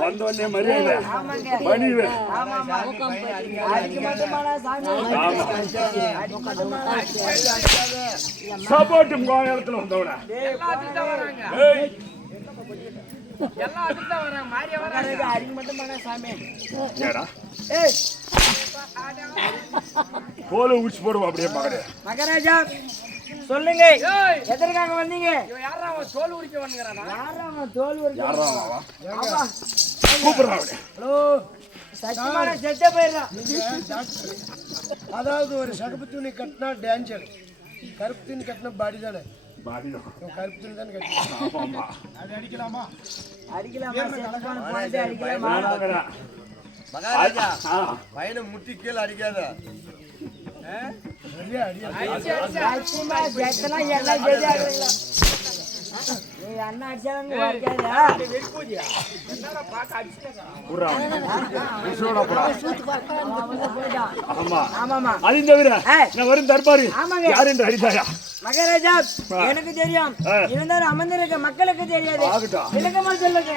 வந்தோடனே மரியாதை பணிவு சப்போர்ட்டும் கோயத்துல வந்தோட போல உச்சி போடுவோம் அப்படியே மகாராஜா சொல்லுங்க, எதற்காக வந்தீங்க? தோல் உரிக்க அதாவது ஒரு சகப்பு துணி கட்டினா டேஞ்சர், கருப்பு துணி கட்டினா பாடி தானே. கருப்பு துணி தானே கட்டணும். அது அடிக்கலாமா? மகாராஜா பையனை முட்டி கீழே அடிக்காத. மகாராஜா எனக்கு தெரியும், இருந்தாலும் அமர்ந்திருக்க மக்களுக்கு தெரியாது. விளக்கமா சொல்லுங்க.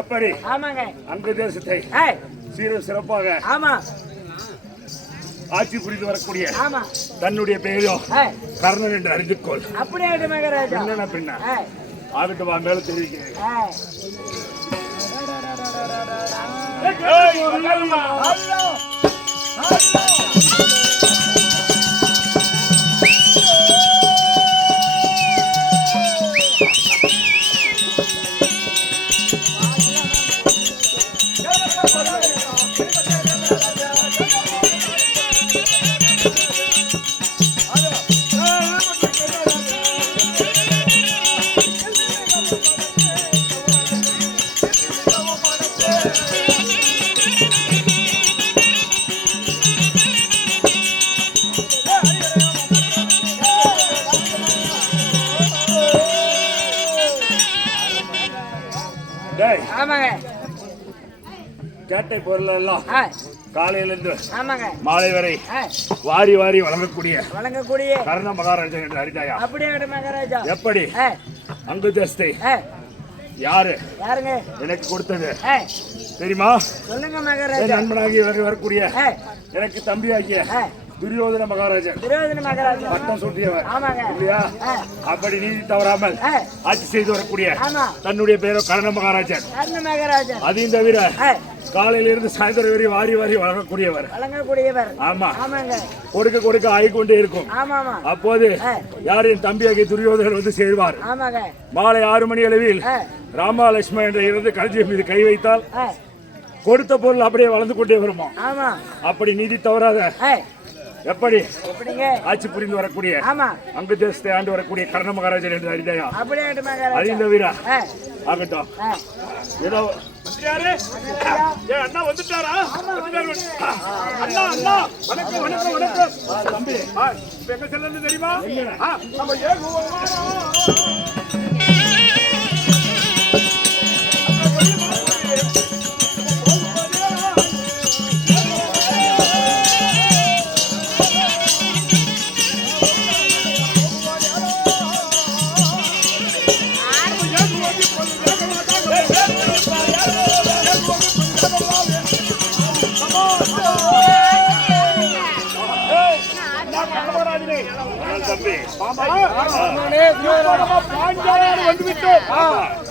எப்படி அங்க தேசத்தை சீரும் சிறப்பாக ஆட்சி புரிந்து வரக்கூடிய தன்னுடைய பெயரோ கர்ணன் என்று அறிந்து கொள். என்னென்ன பின்ன ஆகட்டும், வா மேல தெரிவிக்கிறேன். கேட்டை பொருள் எல்லாம் காலையிலிருந்து மாலை வரை வாரி வாரி வழங்கக்கூடிய கர்ண மகாராஜா என்று அறிந்தாயா? எப்படி அங்கு தேசத்தை யாரு எனக்கு கொடுத்தது தெரியுமா? நண்பனாகி வரக்கூடிய எனக்கு தம்பியாகிய துரியோதன மகாராஜன் பட்டம் சூட்டியவர் இல்லையா? அப்படி நீதி தவறாமல் ஆட்சி செய்து வரக்கூடிய தன்னுடைய பேரோ கர்ண மகாராஜன். அதையும் தவிர காலையிலிருந்து சாயந்தரம் வரை வாரி வாரி வழங்கக்கூடியவர். ஆமா, கொடுக்க ஆகிக்கொண்டே இருக்கும். அப்போது யாரின் தம்பியாகிய துரியோதனன் வந்து சேர்வார். மாலை 6 மணி அளவில் ராமா லட்சுமணன் என்ற இருந்து களஞ்சியம் மீது கை வைத்தால் கொடுத்த பொருள் அப்படியே வளர்ந்து கொண்டே வருமா? அப்படி நீதி தவறாத எப்படி ஆட்சி புரிந்து வரக்கூடிய அங்கு தேசத்தை ஆண்டு வரக்கூடிய கர்ண மகாராஜன் என்று அறிந்தாயா? அதையும் தவிர ஆகட்டும். ஏதோ அண்ணா வந்துட்டாரா? அண்ணா அண்ணா வணக்கம் வணக்கம் வணக்கம் தம்பி. எங்க செல்ல தெரியுமா? தம்பி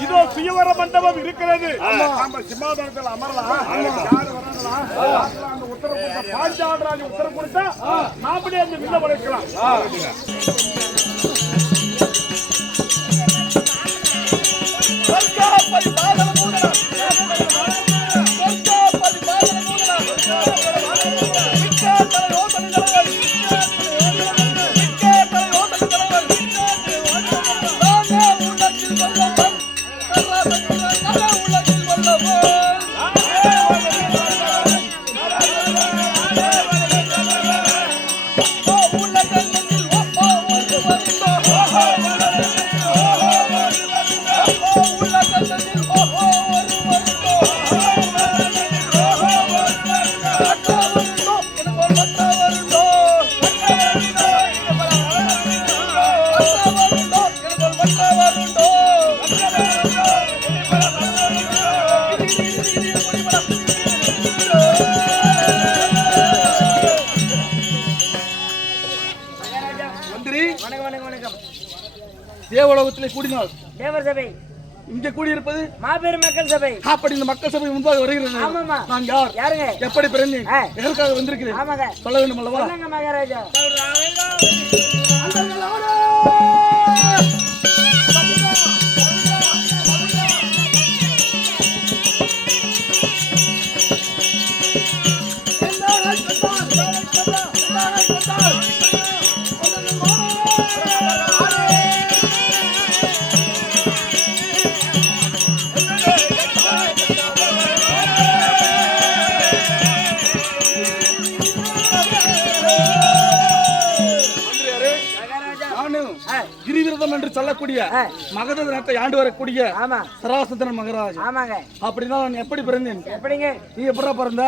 இதோ சுயவர மண்டபம் இருக்கிறது. நம்ம சிம்மாசனத்தில் அமரலாம். யாரு வரலாம்? அந்த உத்தரவு கொடுத்த பாஞ்சாலராஜ உத்தரவு கொடுத்தா நாமளே அந்த வில்ல வளர்க்கலாம். தேவலோகத்திலே கூடினால் தேவர் சபை இங்கே கூடியிருப்பது மாபெரும் மக்கள் சபை. அப்படி இந்த மக்கள் சபை முன்பாக வருகிறது. ஆமாமா. நான் யார்? யாருங்க? எப்படி பிறந்தேன்? எதற்காக வந்திருக்கிறேன்? ஆமாங்க. சொல்ல வேண்டும் அல்லவா? சொல்லுங்க மகாராஜா. கிரிவிரதம் என்று சொல்லக்கூடிய மகத நாட்டை ஆண்டு வரக்கூடிய சராசந்திரன் மகாராஜ். ஆமாங்க. அப்படின்னா நான் எப்படி பிறந்தேன்? எப்படிங்க? நீ எப்படா பிறந்த?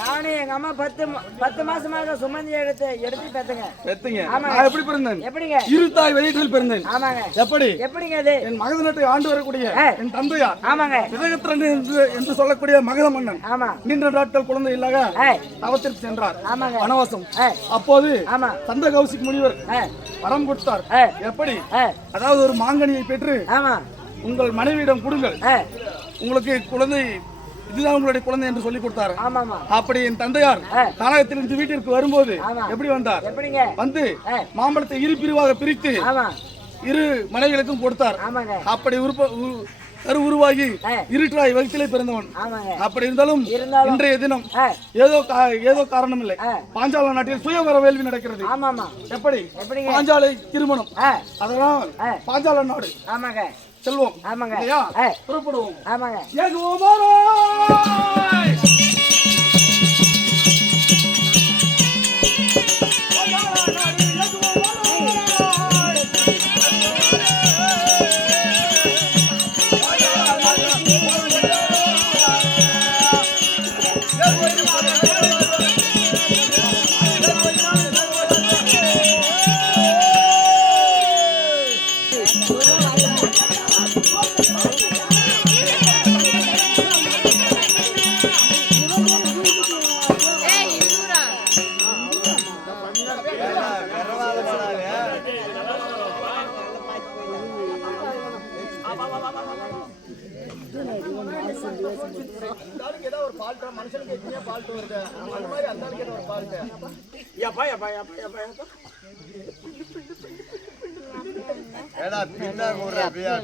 நானும் எங்க அம்மா 10 மாசமாக சுமந்தி எடுத்து பெத்தங்க. நான் எப்படி பிறந்தேன்? எப்படிங்க? இருத்தாய் வயிற்றில் பிறந்தேன். ஆமாங்க. எப்படிங்க அது? என் மகத நாட்டை ஆண்டு வரக்கூடிய என் தந்தையார். ஆமாங்க. விதகத்திரன் என்று சொல்லக்கூடிய மகத மன்னன். ஆமா. நீண்ட நாட்கள் குழந்தை இல்லாத தவத்திற்கு சென்றார். ஆமாங்க. வனவாசம். அப்போது ஆமா சந்த கௌசிக் முனிவர் வரம் கொடுத்தார். எப்படி? அதாவது ஒரு மாங்கனியை பெற்று உங்கள் மனைவியிடம் கொடுங்கள், உங்களுக்கு குழந்தை இதுதான் உங்களுடைய குழந்தை என்று சொல்லி கொடுத்தாரு. அப்படி என் தந்தையார் தானகத்திலிருந்து வீட்டிற்கு வரும்போது எப்படி வந்தார்? வந்து மாம்பழத்தை இரு பிரிவாக பிரித்து இரு மனைவிகளுக்கும் கொடுத்தார். அப்படி உருவாகி இருட்டாய் வகுத்திலே பிறந்தவன். அப்படி இருந்தாலும் இன்றைய தினம் ஏதோ காரணம் இல்லை, பாஞ்சால நாட்டில் சுயவர வேள்வி நடக்கிறது. எப்படி? பாஞ்சாலை திருமணம், அதனால் பாஞ்சால நாடு செல்வோம். புறப்படுவோம்.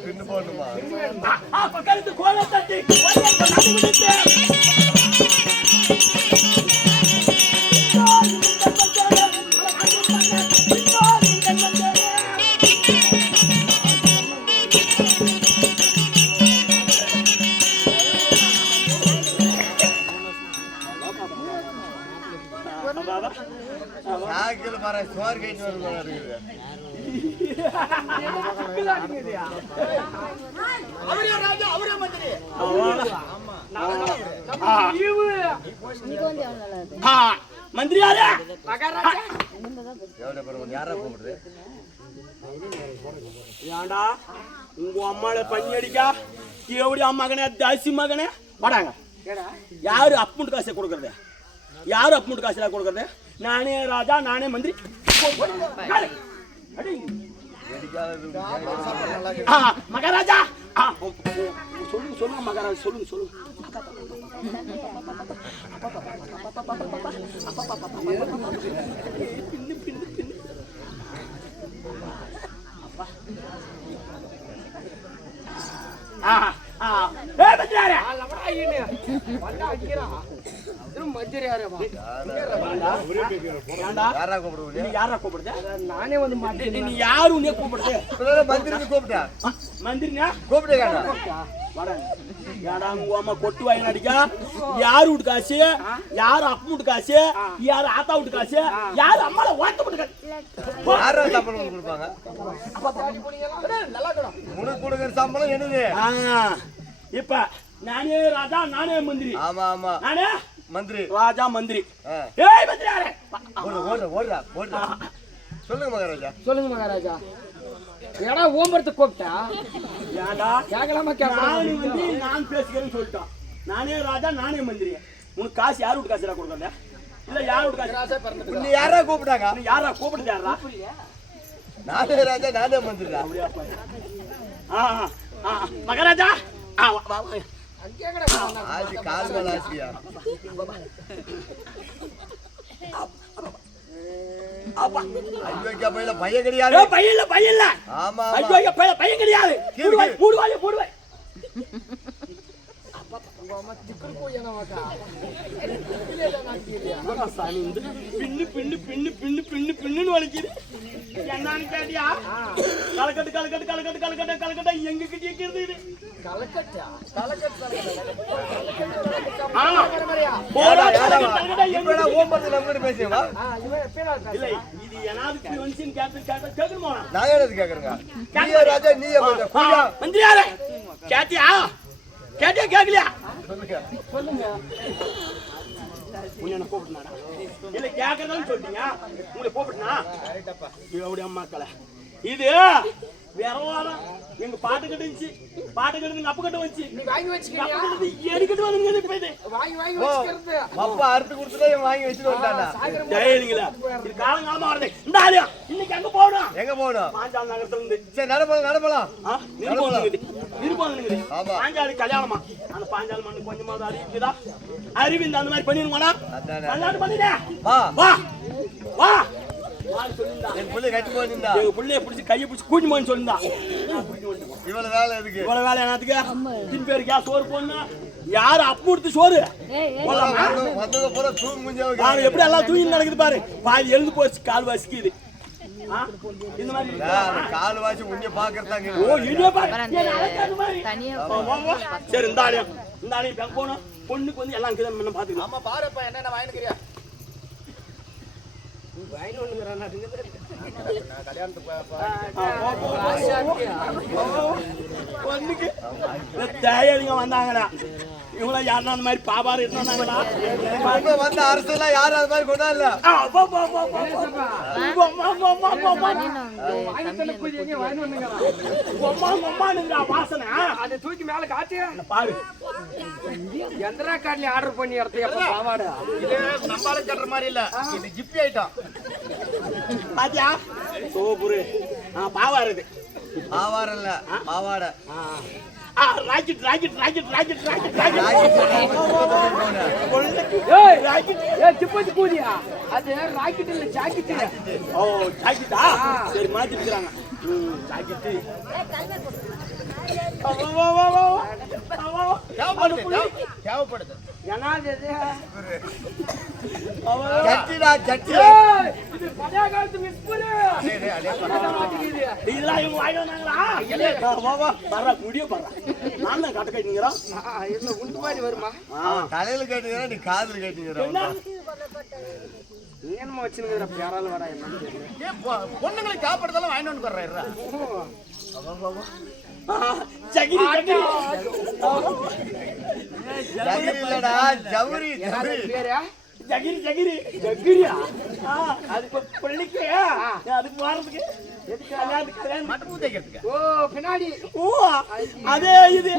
பின்னு போடணுமா? சாக்கில் மர சோறு கைட்டு வருது. மந்திரியாரே ஏண்டா உங்க அம்மால பண்ணி அடிக்கா கேவடி அம்மாகனே தாசி மகனே வாடாங்க. யாரு அப்புண்டு காசை கொடுக்கறது? யாரு அப்புண்டு காசு கொடுக்கறது? நானே ராஜா நானே மந்திரி. மகாராஜா சொல்லுங்க சொல்லுங்க மகாராஜா சொல்லுங்க சொல்லுங்க. நானே வந்து மாட்டேன். நீ யாரு உன்னைய கூப்பிடுறது? மந்திரி கூப்பிட்டா மந்திரினா கூப்பிட்டு யாரா உங்க அம்மா கொட்டு வாங்கி அடிக்கா? யாரு வீட்டு காசு? யாரு அப்பா வீட்டு காசு? யாரு ஆத்தா வீட்டு காசு? யாரு அம்மால ஓட்ட வீட்டு காசு? யாரும் சம்பளம் கொடுப்பாங்க? உனக்கு கொடுக்குற சம்பளம் என்னது? இப்ப நானே ராஜா நானே மந்திரி. ஆமா ஆமா நானே மந்திரி ராஜா மந்திரி. ஏய் மந்திரியாரே ஓடுறா சொல்லுங்க மகாராஜா. சொல்லுங்க மகாராஜா. ஏடா ஓம்பரத்தை கூப்பிட்டா ஏடா கேட்கலாமா நானே வந்து நான் பேசுகிறேன்னு சொல்லிட்டான். நானே ராஜா நானே மந்திரி. உனக்கு காசு யாரு வீட்டு காசுடா கொடுக்கல? இல்ல யாரு வீட்டு காசு? உன்னை யாரா கூப்பிட்டாங்க? யாரா கூப்பிடுது? யாரா? நானே ராஜா நானே மந்திரி. மகாராஜா ஆசி கால் மேல ஆசியா. ஐயோ பையில பையன் கிடையாது. பையன்ல பையன்ல. ஆமா ஐயோ பையன் கிடையாது. மூடுவாய் பின்னு பின்னு பின்னு பின்னு பின்னு பின்னு வலிக்குது. என்னன்னு கேட்டியா? கலக்கட்டு கலக்கட்டு கலக்கட்டு கலக்கட்ட கலக்கட்ட எங்க கிட்ட இருக்கிறது இது? கேட்டியா கேட்கலையா? சொல்லுங்க. உன்னை கூப்பிட்டுனா இல்ல கேட்கறதான்னு சொல்லிட்டீங்க. உங்களை கூப்பிட்டுனா எப்படி அம்மாக்களை இது வேற எங்க பாட்டு கட்டுச்சு. பாட்டு கட்டு அப்ப கட்ட வச்சு எடுக்கிட்டு வந்து இப்ப இது அப்பா அறுத்து கொடுத்துட்டா வாங்கி வச்சுட்டு வந்தாடா. இது காலங்காலமா வருது. இந்த ஆலயம் இன்னைக்கு எங்க போகணும்? எங்க போகணும்? பாஞ்சால் நகரத்துல இருந்து. சரி நடப்பலாம் பாஞ்சாலி கல்யாணமா? அந்த பாஞ்சாலி மண்ணு கொஞ்சமாவது அறிவிக்குதா? அறிவு இந்த அந்த மாதிரி பண்ணிருமாடா? பண்ணிட்டேன். வா வா வா என் புள்ளை கட்டி போயிருந்தா எங்க புள்ளைய பிடிச்சி கையை பிடிச்சி கூட்டி போன்னு சொல்லிருந்தா. இவ்வளவு வேலை எதுக்கு? இவ்வளவு வேலை என்னத்துக்கு? தின் பேருக்கு சோறு போடணும். யாரு அப்பு கொடுத்து சோறு வந்தது போல தூங்கு முடிஞ்சவங்க எப்படி எல்லாம் தூங்கி நடக்குது பாரு. பாதி எழுந்து போச்சு கால் வசிக்குது. இந்த மாதிரி கால் வாசி உன்னைய பாக்குறதாங்க. ஓ இனிய பாரு. சரி இந்த ஆலயம் போனோம். பொண்ணுக்கு வந்து எல்லாம் கிளம்பி பாத்துக்கலாம். ஆமா பாருப்பா என்னென்ன வாங்கிக்கிறீங்க? தயாரிங்க வந்தாங்கடா. இவங்கள யாரும் அந்த மாதிரி பாபாரு இருந்தாங்களா? வந்த அரசு எல்லாம் யாரும் அது மாதிரி கொண்டாடல. வாசனை அதை தூக்கி மேல காட்டு பாரு. எந்திரா கார்ட்ல ஆர்டர் பண்ணி இடத்துல பாவாடை இது நம்மால கட்டுற மாதிரி இல்ல, இது ஜிப்பி ஐட்டம். பாத்தியா சோபுரு பாவாரு. இது பாவாரம் இல்ல பாவாடை. Rocket rocket rocket rocket rocket rocket கூதியா? அது ராக்கெட் இல்ல ஜாக்கெட். ஓ ஜாக்கெட்டா? சரி மாத்திக்கிறாங்க. ஜாக்கெட் தேவைப்படுது. தலையில கேட்டுக்கிறா நீ காதுல கேட்டுக்கிறா. என்னமா வச்சுருக்கிற பேரால வாடா பொண்ணுங்களை காப்பாடுறதெல்லாம் வாங்கிட்டு வந்து வர்றேன். ஜகிரி ஜகிரி ஜகிரி இல்லடா ஜவுரி. பேரா ஜகிரி ஜகிரி ஜகிரியா அது பள்ளிக்கு அதுக்கு போறதுக்கு எதுக்கு கல்யாணம் மட்டும் பூ தைக்கிறதுக்கு ஓ பின்னாடி ஓ அதே இது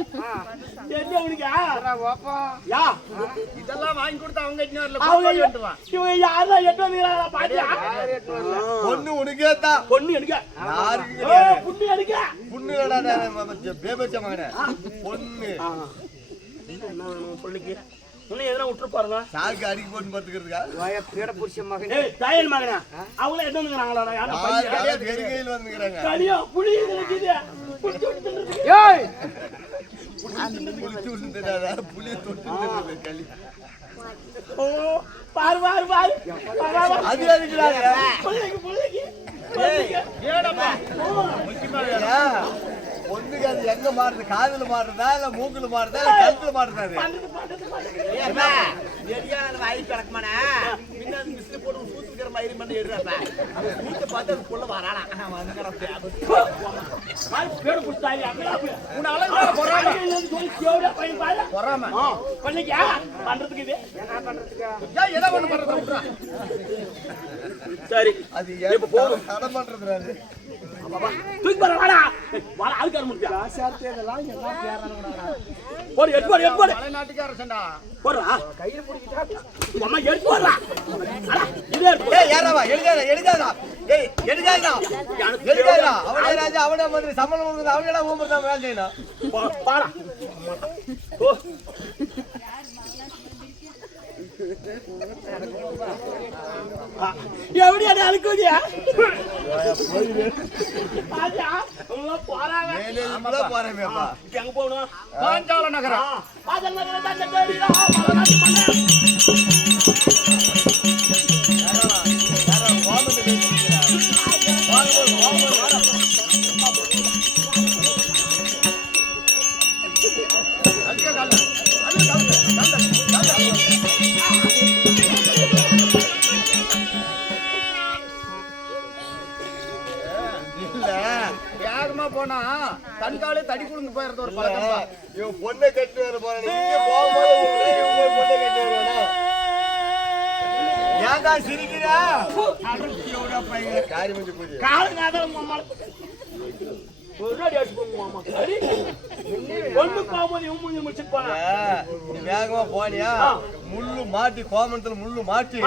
தெரிஞ்ச உனக்கு யா இதெல்லாம் வாங்கி கொடுத்தா அவங்க அவங்க இவங்க யாரா எட்டு வந்துக்கிறாங்களா பாத்தியா பொண்ணு உனக்கே தான். பொண்ணு எடுக்க யாருக்கு கிடையாது. புண்ணு எடுக்க பொண்ணு பேபச்ச மகனே பொண்ணு என்ன வேணும் பொண்ணுக்கு இன்னும் எதனா விட்டு பாருங்க சாருக்கு அடிக்க போட்டு பார்த்துக்கிறதுக்கா பேட புருஷ மகன் தாயன் மகனா அவங்கள எது வந்துக்கிறாங்களா யாரும் வெறுகையில் வந்துக்கிறாங்க. கடியோ புளி இருக்குது புடிச்சு விட்டுருக்கு ஏய் புளிச்சு விட்டு தெரியாதா? புளிய தொட்டு களி ஓ பாரு பாரு பாரு அது இருக்கிறாங்க. புள்ளைக்கு புள்ளைக்கு பொண்ணுக்கு அது எங்க மாறுது? காதுல மாறுறதா இல்ல மூக்குல மாறுதா இல்ல கழுத்துல மாறுதா? அது வாய் கிடக்குமானே போட்டு சூத்துக்கிற மாதிரி மட்டும் எடுறப்ப சூத்தை பார்த்து அது புள்ள வரானா பண்றதுக்கு இது சரி அது எப்ப தடை பண்றது? தூக்கி போற வாடா வாடா அதுக்கு முடியா போடு எடுத்து போடு எடுத்து போடு மலைநாட்டுக்காரசண்டா போடுறா கையில பிடிக்கிட்டா அம்மா எடுத்து போடுறா இதே எடுத்து ஏய் யாரவா எடுக்காத எடுக்காத. ஏய் எடுக்காத எடுக்காத. அவனே ராஜா அவனே மந்திரி சம்பளம் கொடுக்குது. அவனே ஊம்பர் தான் வேலை செய்யணும். பாடா ஓ எப்படி அடி அழுக்குதியா போறாங்க போறேன்ப்பா. எங்க போகணும் பாஞ்சால நகரம் பாதல் நகரம் தான் தேடிடா மலநாட்டு மண்ணே வேகமா போனா தன்காலே தடி குடுங்க போயிடுறது ஒரு பழக்கம். இவன் பொண்ணை கட்டி வர போறான். இங்க போகும்போது இவன் பொண்ணை கட்டி வருவானா? ஏன்டா சிரிக்கிறா? காரி மஞ்சு பூஜை. காலங்காதம் மாமா ஒரு அடி அடிச்சு மாமா சரி ஒண்ணு போகும்போது இவன் மூஞ்சி முடிச்சுட்டு போனா நீ வேகமா போனியா? முள்ளு மாட்டி கோமணத்துல முள்ளு மாட்டி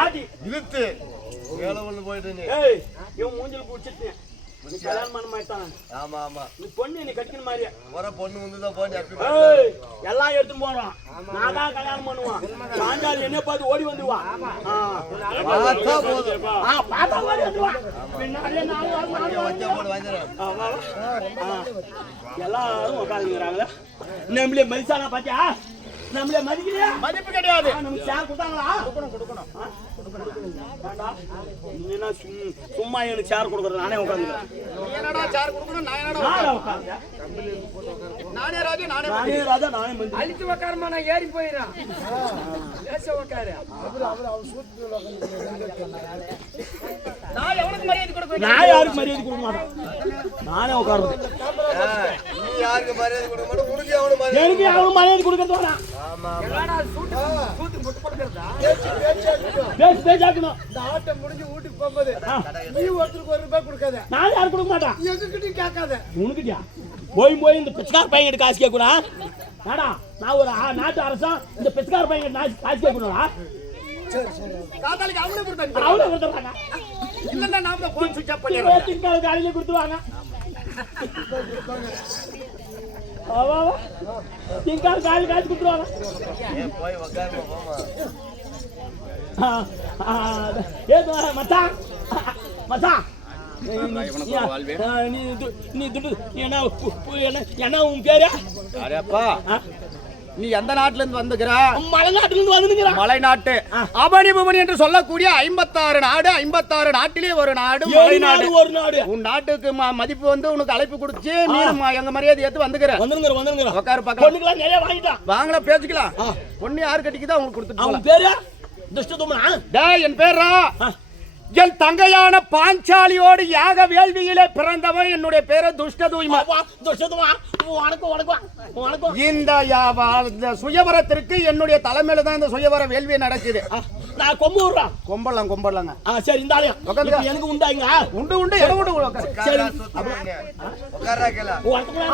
இழுத்து வேலை ஒண்ணு போயிட்டு நீ. ஏய் இவன் மூஞ்சில பிடிச்சிட்டு நீ கல்யாணம் பண்ண மாட்டான். ஆமா ஆமா நீ பொண்ணு நீ கட்டிக்கிற மாதிரியா வர பொண்ணு வந்துதான் போனி அப்படி ஏய் எல்லாம் எடுத்து போறான். நான் தான் கல்யாணம் பண்ணுவான். பாஞ்சாலி என்ன பார்த்து ஓடி வந்துருவான். பார்த்தா போதும். பார்த்தா ஓடி வந்துருவான். பின்னாடியே நாலு வச்சா போடு வந்துடுறேன். எல்லாரும் உட்காந்துக்கிறாங்களே நம்மளே மதிச்சானா பாத்தியா? நம்மளே மதிக்கலையா? மதிப்பு கிடையாது. நமக்கு சேர் கொடுத்தாங்களா? கொடுக்கணும் என்ன சும்மா எனக்கு சேர் கொடுக்கறது நானே உட்காந்துக்கிறேன். என்னடா சார் கொடுக்கணும் நான் என்னடா நானே உட்காந்து நானே ராஜா நானே நானே ராஜா நானே மந்திரி. அழித்து உக்காரமா நான் ஏறி போயிடறேன் பேச உக்காரு நான் எவனுக்கு மரியாதை கொடுப்பேன்? நான் யாருக்கு மரியாதை கொடுக்க மாட்டேன். நானே உட்காருவேன். நீ யாருக்கு மரியாதை கொடுக்க மாட்டே? உனக்கு எவனு மரியாதை? எனக்கு யாரும் மரியாதை கொடுக்கறது வேணாம். ஆமா என்னடா சூட்டு முட்டு போட்டுக்கிறதா பேசி பேசாக்கணும். இந்த ஆட்டம் முடிஞ்சு வீட்டுக்கு போகும்போது நீ ஒருத்தருக்கு ₹1 கொடுக்காத. நான் யாரும் கொடுக்க மாட்டேன். எங்ககிட்டயும் கேட்காத. உனக்குட்டியா போய் இந்த பிச்சைக்கார பையன் காசு கேட்கணும். நாடா நான் ஒரு நாட்டு அரசன் இந்த பிச்சைக்கார பையன் காசு கேட்கணும்டா. காத்தாலிக்கு அவங்களே கொடுத்தாங்க. அவ்வளோ கொடுத்துறாங்க. இல்லன்னா நாம தான் போன் சுவிட்ச் ஆஃப் பண்ணிடுறோம். திங்கால காலையில கொடுத்துருவாங்க. திங்கால காலையில காசு கொடுத்துருவாங்க. போய் உட்காருமா போமா. மச்சான் மச்சான் நீ துட்டு என்ன உன் பேரு? நீ எந்த நாட்டுல இருந்து வந்துக்கிற? மலைநாட்டுல இருந்து வந்துருக்கிற. மலைநாட்டு அபனி புவனி என்று சொல்லக்கூடிய 56 நாடு. 56 நாட்டிலே ஒரு நாடு மலைநாடு. ஒரு நாடு. உன் நாட்டுக்கு மதிப்பு வந்து உனக்கு அழைப்பு கொடுத்து நீ எங்க மரியாதை ஏத்து வந்துக்கிற. வந்துருங்க உட்காரு பக்கம். பொண்ணுக்கெல்லாம் நிறைய வாங்கிட்டான். வாங்கல பேசிக்கலாம். பொண்ணு யாரு கட்டிக்குதோ அவங்களுக்கு கொடுத்துட்டு அவன் பேரு துஷ்டதும்னா. டேய் என் பேரா என் தங்கையான பாஞ்சாலியோடு யாக வேள்வியிலே பிறந்தவன். என்னுடைய பேரு துஷ்டதூய்மா. இந்த சுயவரத்திற்கு என்னுடைய தலைமையில தான் இந்த சுயவர வேள்வி நடக்குது. நான் கொம்பு விடுறேன். கொம்பலாங்க. சரி இருந்தாலும் எனக்கு உண்டாங்க. உண்டு சரி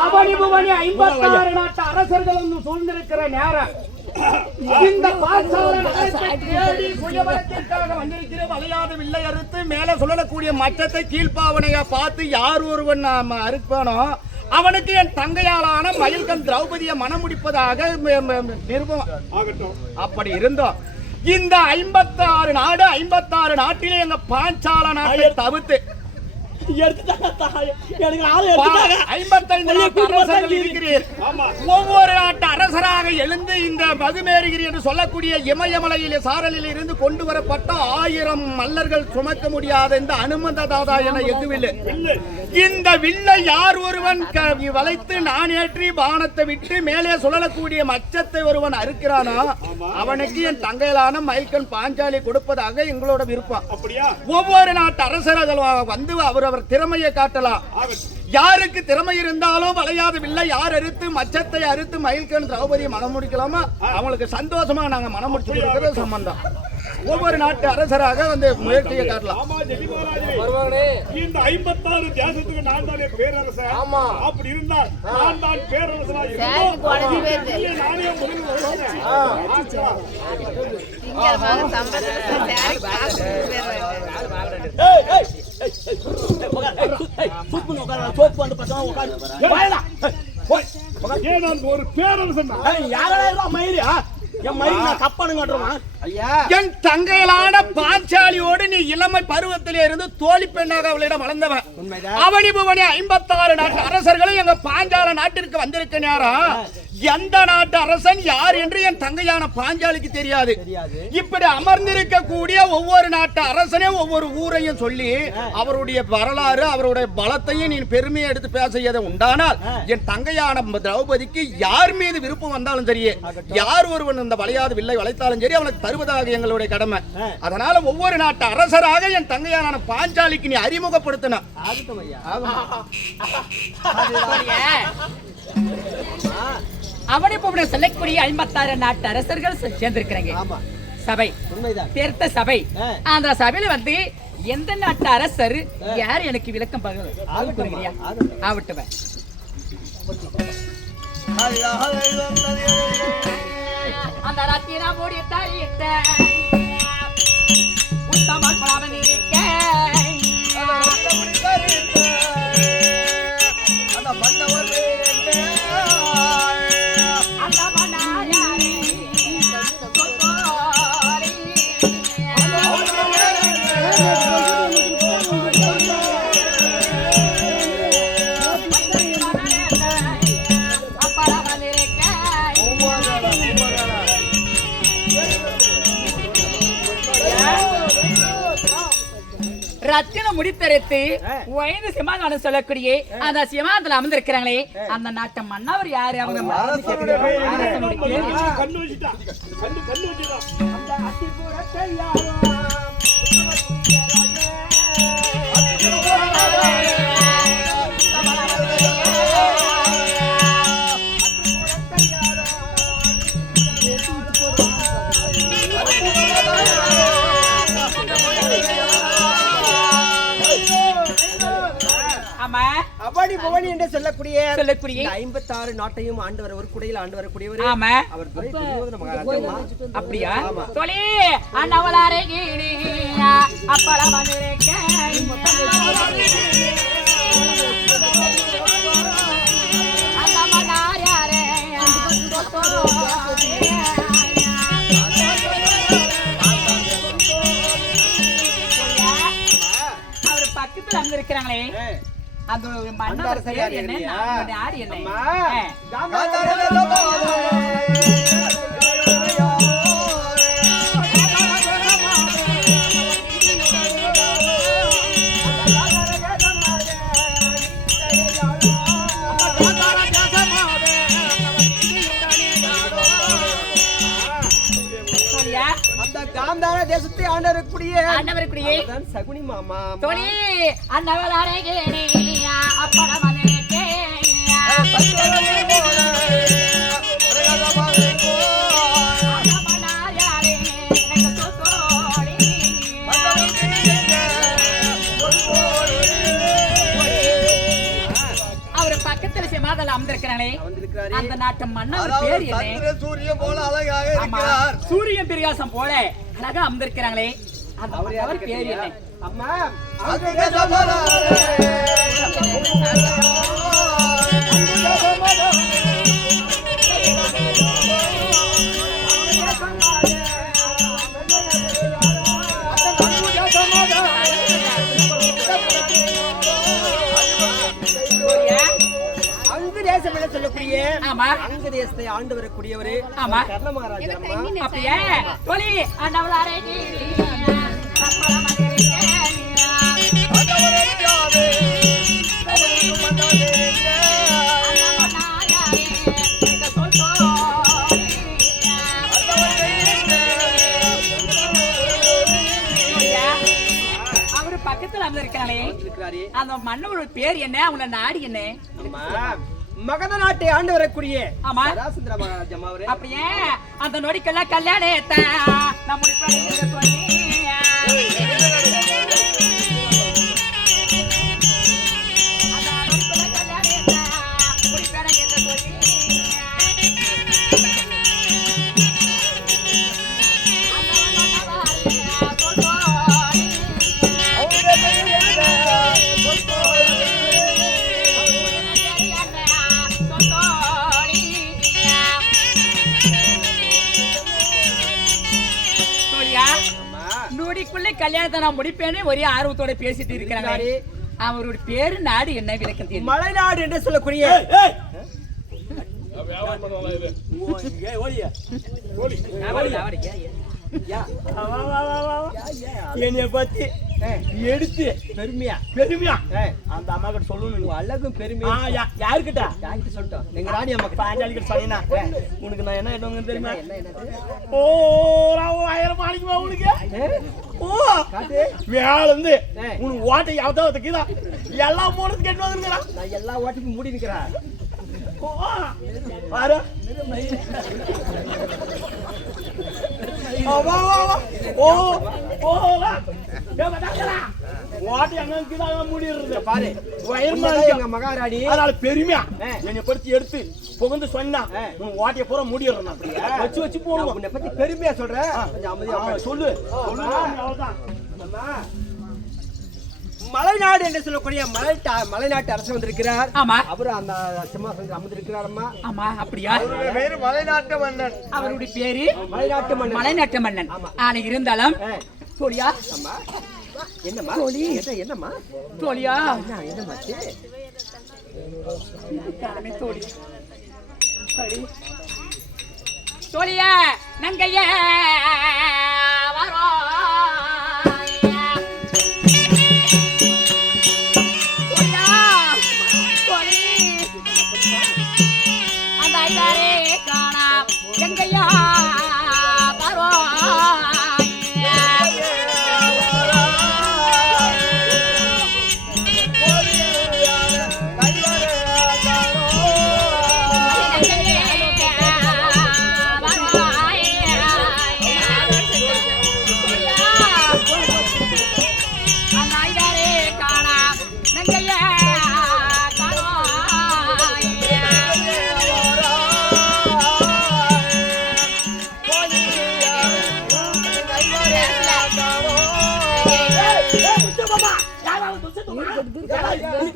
அவனி புவனி 56 நாட்டு அரசர்கள் சூழ்ந்திருக்கிற நேரம் இந்த பாஞ்சாலன் தேடி சுயவரத்திற்காக வந்திருக்கிற வளையாத வில்லை அறுத்து மேலே சொல்லக்கூடிய மச்சத்தை கீழ்பாவனையா பார்த்து யார் ஒருவன் நாம அறுப்பானோ அவனுக்கு என் தங்கையாளான மயில்கண் திரௌபதியை மனம் முடிப்பதாக நிருபம் ஆகட்டும். அப்படி இருந்தோம் இந்த 56 நாடு 56 நாட்டிலே எங்க பாஞ்சால நாட்டை தவிர்த்து ஒவ்வொரு நாட்டு அரசராக எழுந்து இந்த மதுமேறுகிறி என்று சொல்லக்கூடிய இமயமலையிலே சாரலில் இருந்து கொண்டு வரப்பட்ட 1000 மல்லர்கள் சுமக்க முடியாத இந்த அனுமந்த தாதா என எதுவில்லை. இந்த வில்லை யார் ஒருவன் வளைத்து நான் ஏற்றி பானத்தை விட்டு மேலே சுழலக்கூடிய மச்சத்தை ஒருவன் அறுக்கிறானோ அவனுக்கு என் தங்கையிலான மைல்கண் பாஞ்சாலி கொடுப்பதாக எங்களோட விருப்பம். ஒவ்வொரு நாட்டு அரசர்கள் வந்து அவர் திறமையை காட்டலாம். யாருக்கு திறமை இருந்தாலும் வளையாதவில்லை யார் அறுத்து மச்சத்தை அறுத்து மயில்கண் திரௌபதியை மனம் முடிக்கலாமா அவங்களுக்கு சந்தோஷமா நாங்க மனம் முடிச்சு கொடுக்கிறது சம்பந்தம். ஒவ்வொரு நாட்டு அரசராக வந்து முயற்சியை காட்டலாம். இந்த 56 தேசத்துக்கு நான் தானே பேரரசன். ஆமா அப்படி இருந்தால் நான் தான் பேரரசனா ஒரு பேரரசன் என் தங்கையிலான பாஞ்சாலியோடு நீ இளமை பருவத்திலே இருந்து தோழி பெண்ணாக அவளிடம் வளர்ந்தவன். அவனி புவனி 56 நாட்டு அரசர்களும் எங்க பாஞ்சால நாட்டிற்கு வந்திருக்க நேரம் எந்த நாட்டு அரசன் யார் என்று என் தங்கையான பாஞ்சாலிக்கு தெரியாது. இப்படி அமர்ந்திருக்க கூடிய ஒவ்வொரு நாட்டு அரசனையும் ஒவ்வொரு ஊரையும் சொல்லி அவருடைய வரலாறு அவருடைய பலத்தையும் நீ பெருமையை எடுத்து பேச உண்டானால் என் தங்கையான திரௌபதிக்கு யார் மீது விருப்பம் வந்தாலும் சரி யார் ஒருவன் இந்த வளையாத வில்லை வளைத்தாலும் சரி அவனுக்கு தருவதாக எங்களுடைய கடமை. அதனால ஒவ்வொரு நாட்டு அரசராக என் தங்கையான பாஞ்சாலிக்கு நீ அறிமுகப்படுத்தின அவனை போன சொல்லக்கூடிய 56 நாட்டு அரசர்கள் சேர்ந்திருக்கிறாங்க. சபை பெருத்த சபை. அந்த சபையில வந்து எந்த நாட்டு அரசர் யார் எனக்கு விளக்கம் புரியுறியா ஆவட்டுவ அந்த ராத்திரா மூடி தாயிட்ட உத்தமன் பலாவன் இருக்க அந்த மன்னவர் ரத்தின முடித்தரைத்து வயது சிமாதானம் சொல்லக்கூடிய அந்த சிமாதத்தில் அமர்ந்திருக்கிறாங்களே அந்த நாட்டு மன்னவர் யாரு? அவங்க அவனி புவனி என்று சொல்லக்கூடிய 56 நாட்டையும் ஆண்டு வர ஒரு குடையில் ஆண்டு வரக்கூடியவர். ஆமா அவர் துரை துரியோதன மகாராஜா. அப்படியா? சொல்லி அண்ணவளாரே கீழியா அப்பள வந்திருக்க அந்த மன்னார் யாரே அவர் பக்கத்துல அமர்ந்திருக்கிறாங்களே அந்த மன்னர் பேர் என்ன? யார் என்ன? அந்த காந்தார தேசத்தை ஆண்டவருக்குரிய ஆண்டவருக்குரிய சகுனி மாமா தோழி அண்டவளாரே கேணியா அப்பட மனேக்கே அவர் பக்கத்துல சிமாதல அமர்ந்திருக்கிறானே அந்த நாட்டு மன்னர் பேர் என்ன? சூரியன் போல அழகாக ஆமா, இருக்கிறார். சூரியன் பிரகாசம் போல அழகா அமர்ந்திருக்கிறாங்களே அந்த அவர் பேர் என்ன? அம்மா அங்க சமராரே சொல்லக்கூடிய ஆமா அங்க தேசத்தை ஆண்டு வரக்கூடியவரு ஆமா கர்ணமகாராஜா அம்மா அப்படியே தோழி அண்டவளாரே கேணியா அப்பட அவரு பக்கத்துல அமர்ந்திருக்கானே அந்த மன்னரோட பேர் என்ன? அவங்க நாடு என்ன? மகத நாட்டை ஆண்டு வரக்கூடிய ஆமா ராசேந்திர மகாராஜா அவரு அப்படியே அந்த நொடிக்கெல்லாம் கல்யாணத்தை நம்முடைய பையனுக்கு சொல்லி நொடிக்குள்ள கல்யாணத்தை நான் முடிப்பேன்னு ஒரே ஆர்வத்தோட பேசிட்டு இருக்கிறாங்க. அவருடைய பேரு நாடு என்ன விளக்கம் தெரியும்? மலைநாடு என்று சொல்லக்கூடிய என்னைய பத்தி எடுத்து பெருமையா பெருமையா அந்த அம்மா கிட்ட சொல்லணும். அழகும் பெருமையா யாருக்கிட்ட யார்கிட்ட சொல்லிட்டோம் எங்க ராணி அம்மா பாஞ்சாலி கிட்ட சொன்னீங்கன்னா உனக்கு நான் என்ன எடுவாங்க தெரியுமா? ஓ 1000 மாளிகைமா உனக்கு ஓ மேல இருந்து உனக்கு ஓட்டை யாவத்தான் வைக்குதா எல்லாம் போனது கேட்டு வந்துருக்கா? நான் எல்லா ஓட்டுக்கும் மூடி நிக்கிறேன். பாரு ஓட்டை அங்க மூடிடுறது பாரு எங்க மகாராணி அதனால பெருமையா என்னை படுத்தி எடுத்து புகுந்து சொன்னா உன் ஓட்டைய பூரா மூடிடுறேன். வச்சு வச்சு போடுவோம். உன்னை பத்தி பெருமையா சொல்றேன். கொஞ்சம் அமைதியா உட்காரு. சொல்லு மலைநாடு என்று சொல்லக்கூடிய மலைநாட்டு அரசர் வந்திருக்கிறார். ஆமா அவரு அந்த சிம்மாசனத்தில் அமர்ந்திருக்கிறார் அம்மா. ஆமா அப்படியா? வேறு மலைநாட்டு மன்னன். அவருடைய பேரு மலைநாட்டு மன்னன். மலைநாட்டு மன்னன். ஆனா இருந்தாலும் தோழியா அம்மா என்னம்மா என்னம்மா தோழியா என்னம்மாச்சு தோழி தோழியா நங்கைய வரோ அந்த ஐதாரே காணா எங்கையா வரோ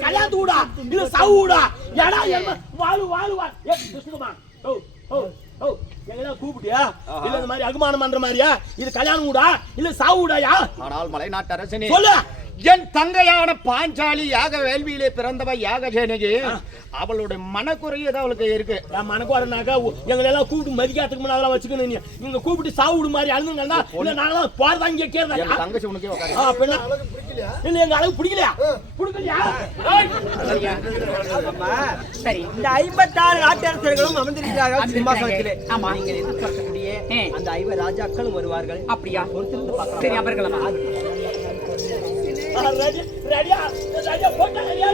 கல்யாணத்தூடா இல்ல சவுடா ஏடா வாழு வாழு வா துஷ்டுமா ஓ ஓ ஓ எங்கெல்லாம் கூப்பிட்டியா இல்ல இந்த மாதிரி அகுமானம் பண்ற மாதிரியா? இது கல்யாணம் கூடா இல்ல சாவுடாயா? ஆனால் மலைநாட்டு அரசனே சொல்லு. என் தங்கையான பாஞ்சாலி யாக வேள்வியிலே பிறந்தவ யாக ஜனகி அவளுடைய மனக்குறையதான் அவளுக்கு இருக்கு. மனக்குறனாக்கா எங்களை எல்லாம் கூப்பிட்டு மதிக்காத்துக்கு முன்னாடி வச்சுக்கணும். நீங்க கூப்பிட்டு சாவுடு மாதிரி அழுதுங்கன்னா இல்ல நாங்களாம் போறதா இங்க கேட்கறதா? தங்கச்சி உனக்கே உட்காரு. இல்ல எங்க அளவு பிடிக்கலையா? பிடிக்கலையா? சரி இந்த 56 நாட்டரசர்களும் அமர்ந்திருக்கிறார்கள் சிம்மாசனத்திலே. ஆமா நீங்கள் எதிர்பார்க்கக்கூடிய அந்த 5 ராஜாக்களும் வருவார்கள். அப்படியா? பொறுத்திருந்து பார்க்கலாம். சரி அமர்களமா. ரெடியா ரெடியா போட்டா ரெடியா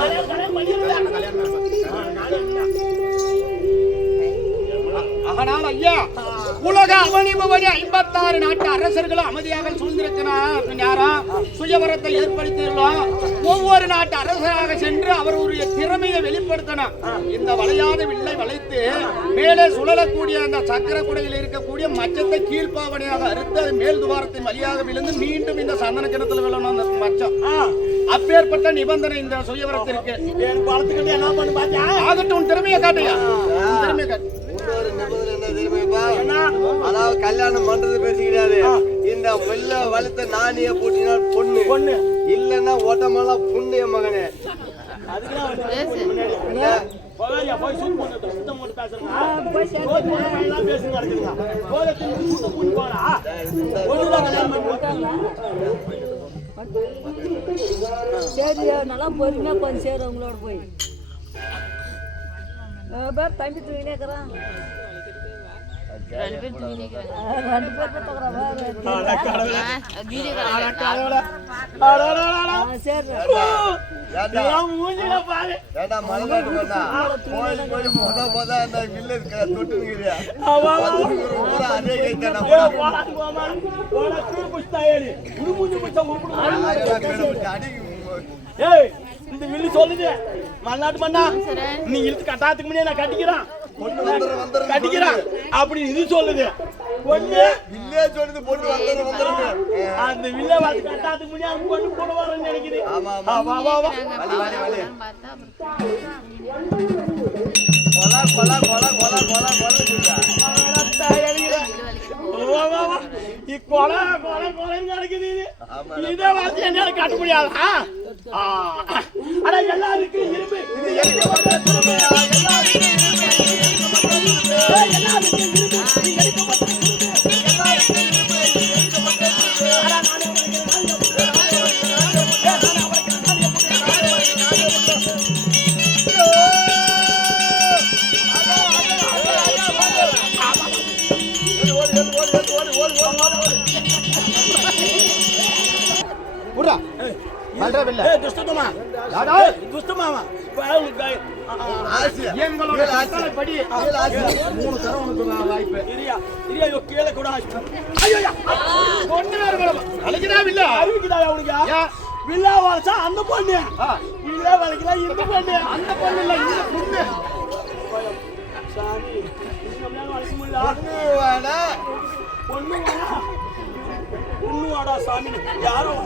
கல்யாணம் பண்ணிடுறேன். ஆனால் ஐயா, உலக அவனிபவனி 56 நாட்டு அரசர்களும் அமைதியாக சூழ்ந்திருக்கிறார். நேரம் சுயவரத்தை ஏற்படுத்தியுள்ளோம். ஒவ்வொரு நாட்டு அரசராக சென்று அவருடைய திறமையை வெளிப்படுத்தணும். இந்த வளையாத வில்லை வளைத்து மேலே சுழலக்கூடிய அந்த சக்கர குடையில் இருக்கக்கூடிய மச்சத்தை கீழ்பாவனையாக அறுத்து அது மேல் துவாரத்தின் வழியாக விழுந்து மீண்டும் இந்த சந்தன கிணத்துல விழணும் அந்த மச்சம். அப்பேற்பட்ட நிபந்தனை இந்த சுயவரத்திற்கு. பழத்துக்கிட்ட என்ன பண்ணு பாத்தியா? ஆகட்டும், உன் திறமையை காட்டுயா. திறமையை காட்டு. இன்னொரு நிபந்தனை என்ன தெரியுமாப்பா? அதாவது கல்யாணம் பண்றது பேசி கிடையாது. இந்த வெள்ள வளர்த்த நாணிய போட்டினால் பொண்ணு இல்லன்னா ஓட்டமெல்லாம் புண்ணு என் மகனே. போய் சூப் போட்டு சுத்தம் போட்டு பேசுறேங்க. பேசுங்க நடக்குதுங்க. போனா சரி, நல்லா பொறுமையா கொஞ்சம் சேரும் உங்களோட போய் பேர் தம்பி தூங்கினே இருக்கிறான். 2 பேர் தூங்குறான். மூஞ்சில பாரு. ஏண்டா மலைநாட்டு பண்ணா போய் மொத அந்த வில்ல தொட்டுங்கிறியா? அதே கேட்டா இந்த வில்லு சொல்லுது மலைநாட்டு மண்ணா, நீ இழுத்து கட்டாத்துக்கு முன்னே நான் கட்டிக்கிறான் அப்படி இது சொல்லுது. பொண்ணு வில்லே சொல்லுது பொண்ணு வந்துருங்க. அந்த வில்ல வந்து கட்டாத்துக்கு முன்னே அவங்க பொண்ணு கூட வரணும்னு நினைக்குது. ஆமா வா வா வா கொலா கொலா கொலா கொலா கொலா கொலா சொல்றா. இதை வாசி என்னால கட்ட முடியாதா? ஆனா எல்லாருக்கும் இரும்பு அந்த பொண்ணு வில்லா வளைக்கலாம் இந்த பொண்ணு அந்த பொண்ணு இல்ல இந்த பொண்ணு சாமி வளைக்க முடியல பொண்ணு வாடா சாமி யாரும்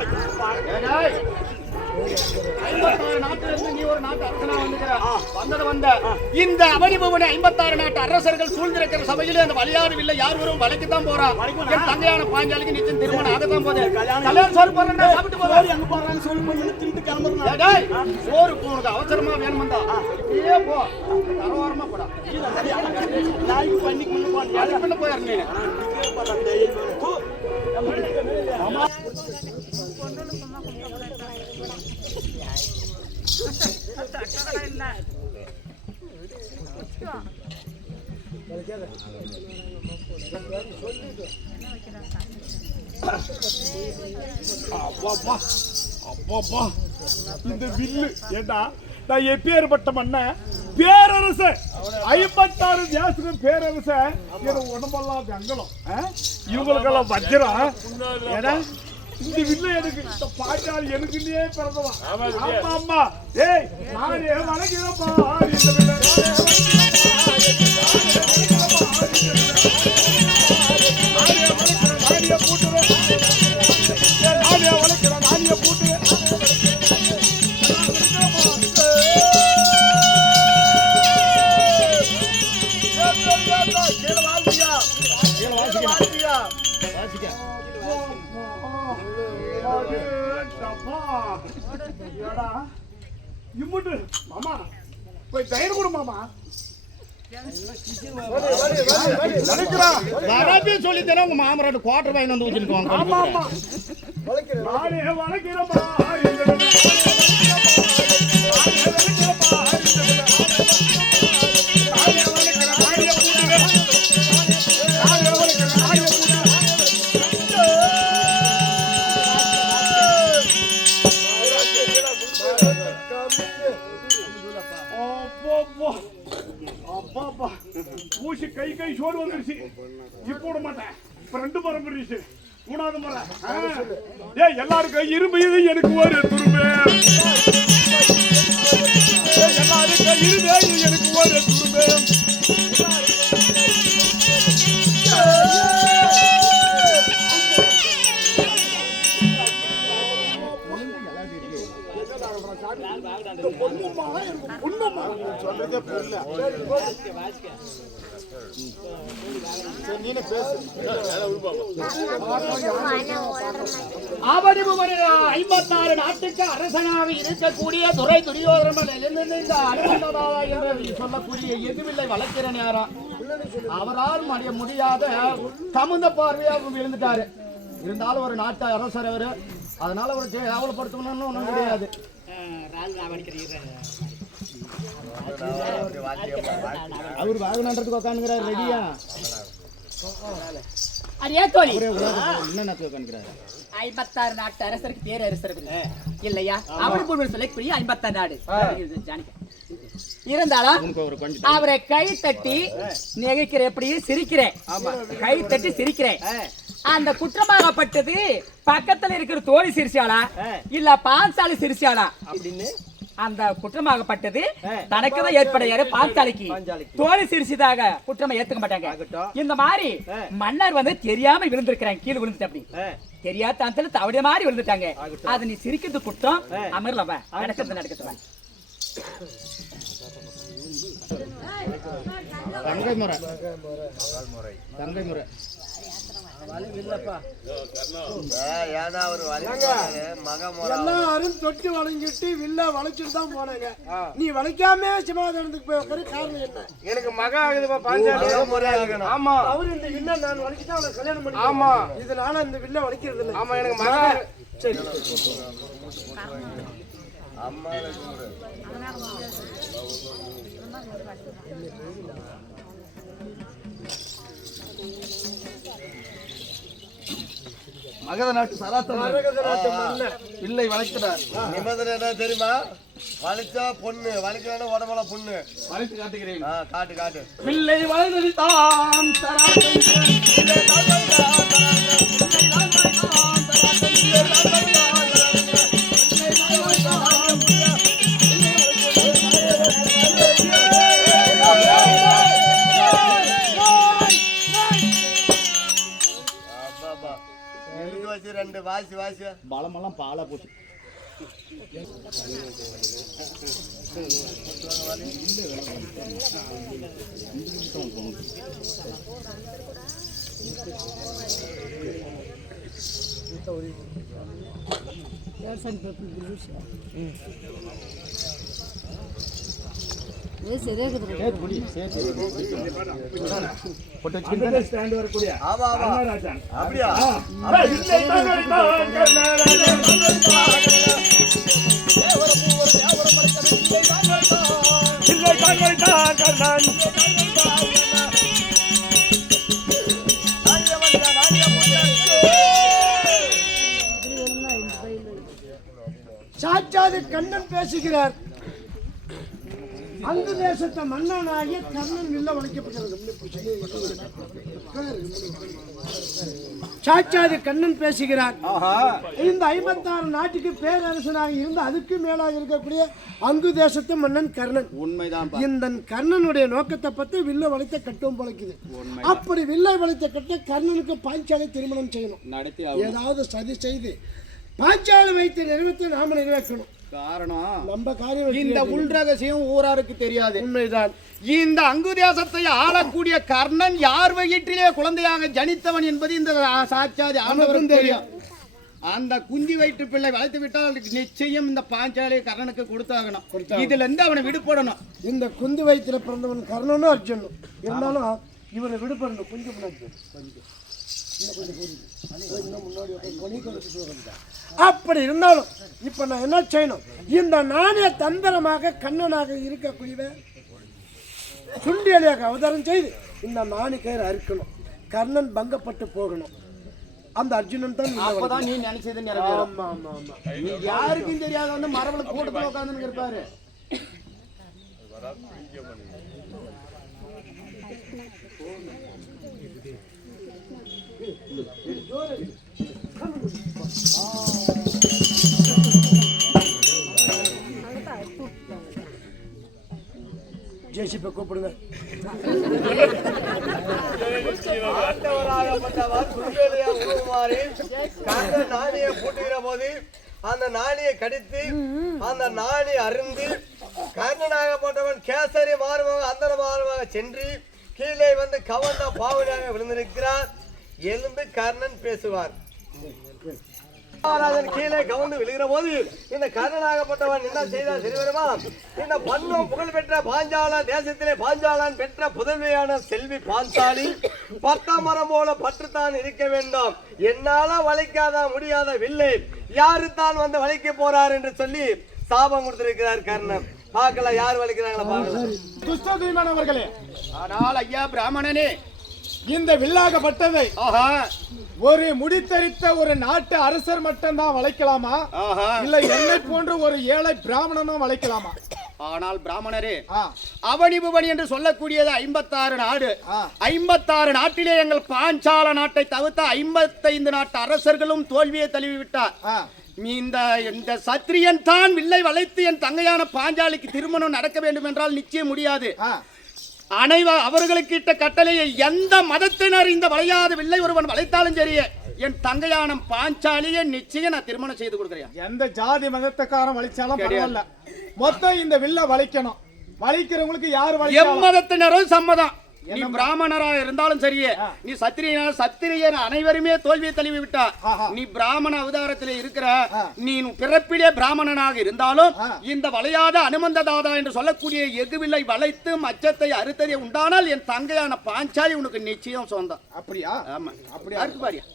இந்த அவனிபவனி 56 நாட்டு அரசர்கள் சூழ்ந்திருக்கிற சபையிலே அந்த வலியாறுவில்லை யார் வரும் வளைக்கத்தான் போறான். என் தங்கையான பாஞ்சாலிக்கு நிச்சயம் திருமணம் ஆகத்தான் போது. கல்யாணம் சோறு போறேன் சாப்பிட்டு போறேன். எங்க போறான்னு சொல்லி திண்டு கிளம்புறேன். சோறு உனக்கு அவசரமா வேணும்டா இப்படியே போ. தரவாரமா போடா. நாய்க்கு பண்ணிக்கு போயிருந்தேன். இந்த வில்லு ஏண்டா நான் எப்பேற்பட்ட மண்ண பேரரசர் 56 தேசத்துக்கு பேரரசர் உடம்பெல்லாம் வெங்கலம் இவங்களுக்கெல்லாம் வச்சிரும். ஏன்னா இந்த வில்லு எனக்கு இந்த பாட்டாளி எனக்குன்னே பிறந்தவன். ஆமா ஆமா ஏய் நானே வணங்கிறப்பா இந்த மாமா போய் தயிர் கொடு மாமா. சொல்லி தர உங்க மாமராட்டு குவார்டர் வாங்கி வந்து ஊத்திருக்கோம். ஆமா ஆமா நானே வணக்கிறப்பா அப்பா ஊசி கை சோடு வந்துருச்சு. இப்ப விட மாட்டேன். இப்ப 2 முறை புரியுது. 3வது முறை. ஏய் எல்லாருக்கும் இரும்பு இது எனக்கு ஒரு துரும்பு. எல்லாருக்கும் இரும்பு இது எனக்கு ஒரு துரும்பு. சொல்றதே புரியல. ஆவணி 56 நாட்டுக்கு அரசனாக இருக்கக்கூடிய துரை துரியோதனன் இந்த அனுமந்ததாதா என்று சொல்லக்கூடிய எதுவில்லை வளர்க்கிற நேரம் அவரால் அடைய முடியாத தமுந்த பார்வையாக விழுந்துட்டாரு. இருந்தாலும் ஒரு நாட்டு அரசர் அவரு, அதனால ஒரு கேவலப்படுத்தணும்னு ஒண்ணும் கிடையாது. அவர் வாகனன்றதுக்கு உட்காந்துக்கிறாரு. ரெடியா அரியா தோழி என்ன உட்காந்துக்கிறாரு? 56 நாட்டு அரசருக்கு பேர் அரசர் இல்லையா? அவனுக்கு சொல்லக்கூடிய 56 நாடு இருந்தாலும் அவரை கை தட்டி நெகிக்கிற எப்படி சிரிக்கிறேன், கை தட்டி சிரிக்கிறேன். அந்த குற்றமாகப்பட்டது பக்கத்துல இருக்கிற தோழி சிரிச்சாளா இல்ல பாஞ்சாலி சிரிச்சாளா அப்படின்னு அந்த குற்றமாகப்பட்டது தனக்கு தான் ஏற்படையாரு. பாஞ்சாலிக்கு தோழி சிரிச்சதாக குற்றமா ஏத்துக்க மாட்டாங்க. இந்த மாதிரி மன்னர் வந்து தெரியாம விழுந்திருக்கிறாங்க, கீழே விழுந்துட்டு அப்படி தெரியாத அந்த தவடைய மாதிரி விழுந்துட்டாங்க. அது நீ சிரிக்கிறது குற்றம், அமர்லவ நடக்கிறது நடக்கிறதுவ. தங்கை முறை தங்கை முறை எல்லாரும் தொட்டு வளைஞ்சிட்டு வில்ல வளைச்சிட்டு தான் போனாங்க. நீ வளைக்காம சிமாதானத்துக்கு போய் உட்காரு. காரணம் என்ன? எனக்கு மக ஆகுதுப்பா பாஞ்சாலி. ஆமா அவரு இந்த வில்ல நான் வளைச்சிட்டு அவனை கல்யாணம் பண்ணி. ஆமா இதனால இந்த வில்ல வளைக்கிறது இல்லை. ஆமா எனக்கு மக. சரி அம்மா மகத நாட்டு சராசரி இல்லை வளைக்கிறார். நிபந்தனை என்ன தெரியுமா? வளைச்சா பொண்ணு, வளைக்கலன்னா உடம்புல பொண்ணு. வளைத்து காட்டுகிறேன். காட்டு காட்டு. பிள்ளை வளைத்தான் வச்சு 2 வாசி பலமெல்லாம் பாலா போச்சு. அப்படியா? சாட்சாது கண்ணன் பேசுகிறார். அங்கு தேசத்தை மன்னனாகிய கர்ணன் வில்ல வளைக்கப்பட்டது. சாட்சாது கண்ணன் பேசுகிறார். இந்த 56 நாட்டுக்கு பேரரசனாக இருந்து அதுக்கு மேலாக இருக்கக்கூடிய அங்கு தேசத்து மன்னன் கர்ணன். உண்மைதான். இந்த கர்ணனுடைய நோக்கத்தை பத்தி வில்ல வளைத்த கட்டம் பழக்குது. அப்படி வில்லை வளைத்த கட்ட கர்ணனுக்கு பாஞ்சாலை திருமணம் செய்யணும். ஏதாவது சதி செய்து பாஞ்சாலை வைத்து நிறைவேற்ற நாம நிறைவேற்றணும். காரணம் நம்ம காரியம் இந்த உள் ரகசியம் ஊராருக்கு தெரியாது. உண்மைதான். இந்த அங்கு தேசத்தை ஆளக்கூடிய கர்ணன் யார் வயிற்றிலே குழந்தையாக ஜனித்தவன் என்பது இந்த சாட்சாதி ஆண்டவரும் தெரியும். அந்த குந்தி வயிற்று பிள்ளை வளர்த்து விட்டால் நிச்சயம் இந்த பாஞ்சாலியை கர்ணனுக்கு கொடுத்தாகணும். இதுல இருந்து அவனை விடுபடணும். இந்த குந்தி வயிற்றுல பிறந்தவன் கர்ணனும் அர்ஜுனும் இருந்தாலும் இவனை விடுபடணும். கொஞ்சம் அப்படி இருந்தாலும் இப்ப நான் என்ன செய்யணும்? இந்த நாணய தந்திரமாக கண்ணனாக இருக்கக்கூடிய சுண்டியலியாக அவதாரம் செய்து இந்த நாணி கயிறு அறுக்கணும். கர்ணன் பங்கப்பட்டு போகணும். அந்த அர்ஜுனன் தான் அப்பதான் நீ நினைச்சது நிறைவேறும். யாருக்கும் தெரியாத வந்து மரபுல கூட்டத்தில் உட்கார்ந்து இருப்பாரு. ஜேசிபி கூப்பிடுங்க. ஆண்டவராகப்பட்டவர் சுடுவேலையா உருமாறி கர்ணன் நாணியை பூட்டுகிற போது அந்த நாணியை கடித்து அந்த நாணி அருந்து கர்ணனாகப்பட்டவன் கேசரி மாறுமாக அந்தன மாறுமாக சென்று கீழே வந்து கவர்ந்த பாவனையாக விழுந்திருக்கிறார். எழுந்து கர்ணன் பேசுவார். மகாராஜன் கீழே கவர்ந்து விழுகிற போது இந்த கர்ணனாகப்பட்டவன் என்ன செய்தார் தெரியுமா? இந்த பன்னும் புகழ்பெற்ற பாஞ்சால தேசத்திலே பாஞ்சாலன் பெற்ற புதல்வியான செல்வி பாஞ்சாலி பத்தாமரம் போல பற்றுத்தான் இருக்க வேண்டும். என்னால வளைக்காத முடியாத வில்லை யாரு தான் வந்து வளைக்க போறார் என்று சொல்லி சாபம் கொடுத்திருக்கிறார் கர்ணன். பார்க்கலாம் யார் வளைக்கிறாங்களா பார்க்கலாம். துஷ்டதீமன் அவர்களே, ஆனால் ஐயா பிராமணனே, இந்த வில்லாகப்பட்டதை ஒரு முடித்தரித்த ஒரு நாட்டு அரசர் மட்டும்தான் வளைக்கலாமா, இல்ல என்னை போன்ற ஒரு ஏழை பிராமணனும் வளைக்கலாமா? ஆனால் பிராமணரே, அவனி புவனி என்று சொல்லக்கூடியது 56 நாடு. 56 நாட்டிலே எங்கள் பாஞ்சால நாட்டை தவிர்த்த 55 நாட்டு அரசர்களும் தோல்வியை தழுவி விட்டார். இந்த சத்திரியன் தான் வில்லை வளைத்து என் தங்கையான பாஞ்சாலிக்கு திருமணம் நடக்க வேண்டும் என்றால் நிச்சயம் முடியாது. அவர்களுக்கு இட்ட கட்டளையை எந்த மதத்தினர் இந்த வளையாத வில்லை ஒருவன் வளைத்தாலும் சரி, என் தங்கையான பாஞ்சாலியை நிச்சயம் நான் திருமணம் செய்து கொடுக்கிறேன். எந்த ஜாதி மதத்துக்காரன் வளைச்சாலும் பரவாயில்ல, மொத்தம் இந்த வில்ல வளைக்கணும். வளைக்கிறவங்களுக்கு யாரு எம்மதத்தினரும் சம்மதம். நீ பிராமணரா இருந்தாலும் சரியே, நீ சத்திரியன் அனைவருமே தோல்வியை தழுவி விட்டா. நீ பிராமண அவதாரத்திலே இருக்கிற, நீ பிறப்பிலே பிராமணனாக இருந்தாலும் இந்த வளையாத அனுமந்ததாதா என்று சொல்லக்கூடிய எகுவில்லை வளைத்து மச்சத்தை அறுத்ததை உண்டானால் என் தங்கையான பாஞ்சாலி உனக்கு நிச்சயம் சொந்தம். அப்படியா? ஆமா, அப்படியா இருக்கு பாரியா.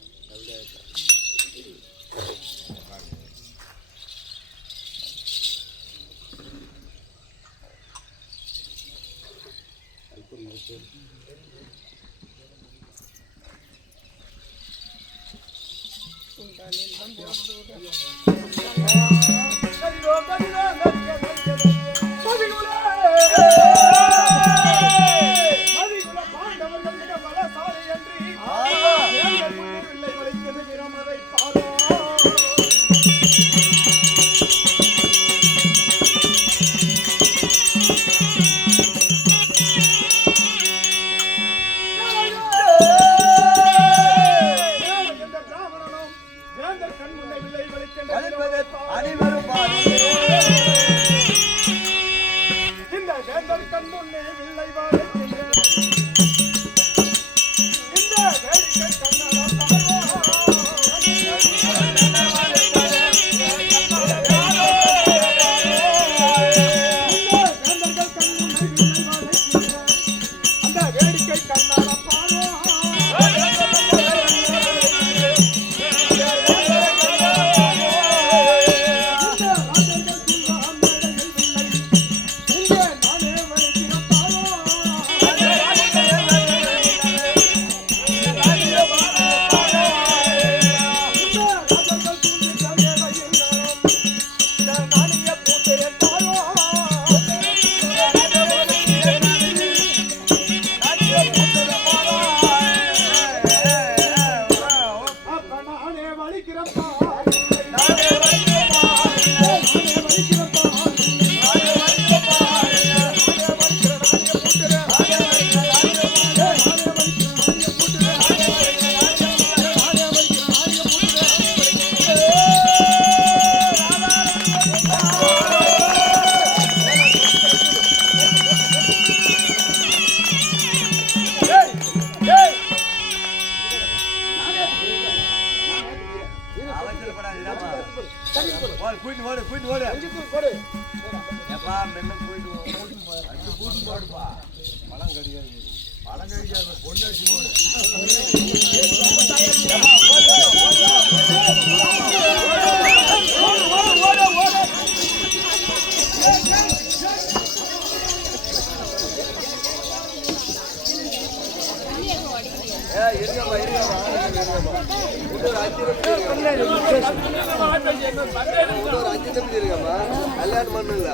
கல்யாணம் பண்ணல.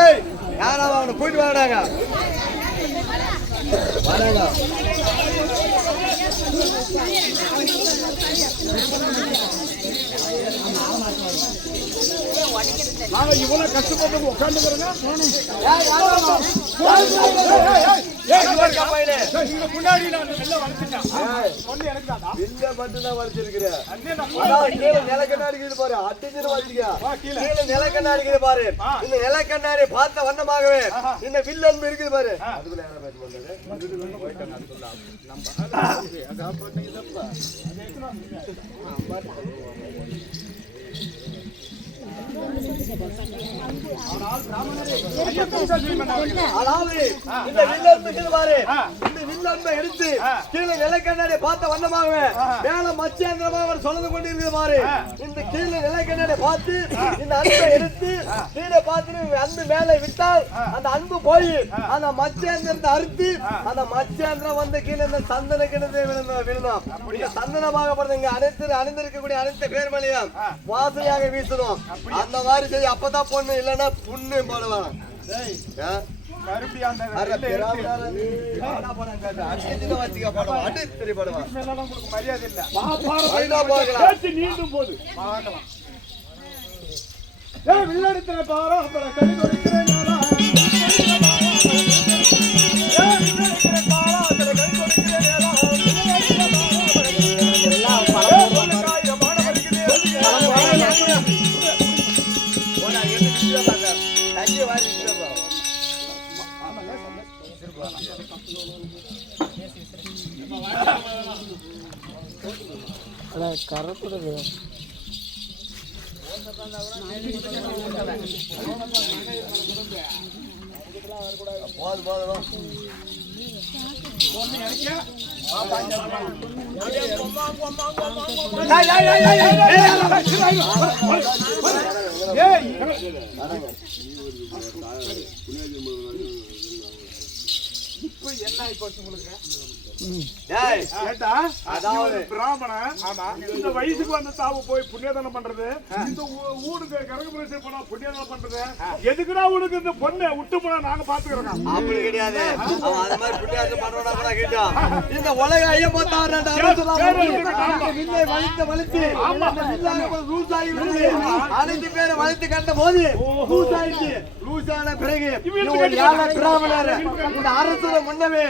ஏய் யாராவது அவனை போயிட்டு வாடாங்க. நாங்க இவ்வளவு கஷ்டப்பட்டு உட்காந்துக்கிறோங்க. முன்னாடி நான் வெளில வளர்த்துட்டேன். பொண்ணு எனக்கு தானா? இல்ல மட்டும்தான் வளர்த்திருக்கிறேன். நிலக்கண்ணாடி பாரு, அட்டிச்சு வளர்த்திருக்கா. கீழே நிலக்கண்ணாடி பாரு. இந்த நிலக்கண்ணாடி பார்த்த வண்ணமாகவே இந்த வில்லன்பு இருக்குது பாரு. அதுக்குள்ள யாரா பேச அதாவது இந்த வில்லன்பு பாரு, இந்த வில்லன்பை எடுத்து கீழே நிலக்கண்ணாடியை பார்த்த வண்ணமாகவே மேல மச்சேந்திரமாக சொல்லிக் கொண்டிருக்கிறது பாரு. இந்த கீழே நிலக்கண்ணாடியை பார்த்து இந்த அன்பை எடுத்து கீழே பார்த்து அன்பு மேலே விட்டால் அந்த அன்பு போய் அந்த மச்சேந்திரத்தை அறுத்து அந்த மச்சேந்திரம் வந்து கீழே இந்த சந்தன கிணத்தை விழுந்தோம். இந்த சந்தனமாக இங்க அணிந்திருக்கக்கூடிய அனைத்து பேர் மலையும் வாசனையாக வீசணும். அந்த மாதிரி செய்ய அப்பதான் பொண்ணு இல்லைன்னா புண்ணு போடுவாங்க. மரியாதை இல்ல. நீண்டும் போது வில்லெடுத்துல பாரோ அப்புறம் கை கொடுக்கிறேன். கரப்புறது இப்ப என்ன ஆயிப்போச்சு உங்களுக்கு? இந்த வயசுக்கு வந்த தாவு போய் புண்ணியதானம் பண்றது, இந்த ஊருக்கு கரகபுரேசன் போனா புண்ணியதானம் பண்றது, எதுக்குடா உனக்கு இந்த பொண்ணை விட்டு போனா நாங்க பாத்துக்கிறோம். அப்படி கிடையாது. அது மாதிரி புண்ணியதானம் பண்றோம்னா கூட கேட்டோம். இந்த உலக ஐயம் பார்த்தாரு அனைத்து பேரை வளைத்து கட்ட போது லூசான பிறகு பிராமணர் இந்த அரசு முன்னவே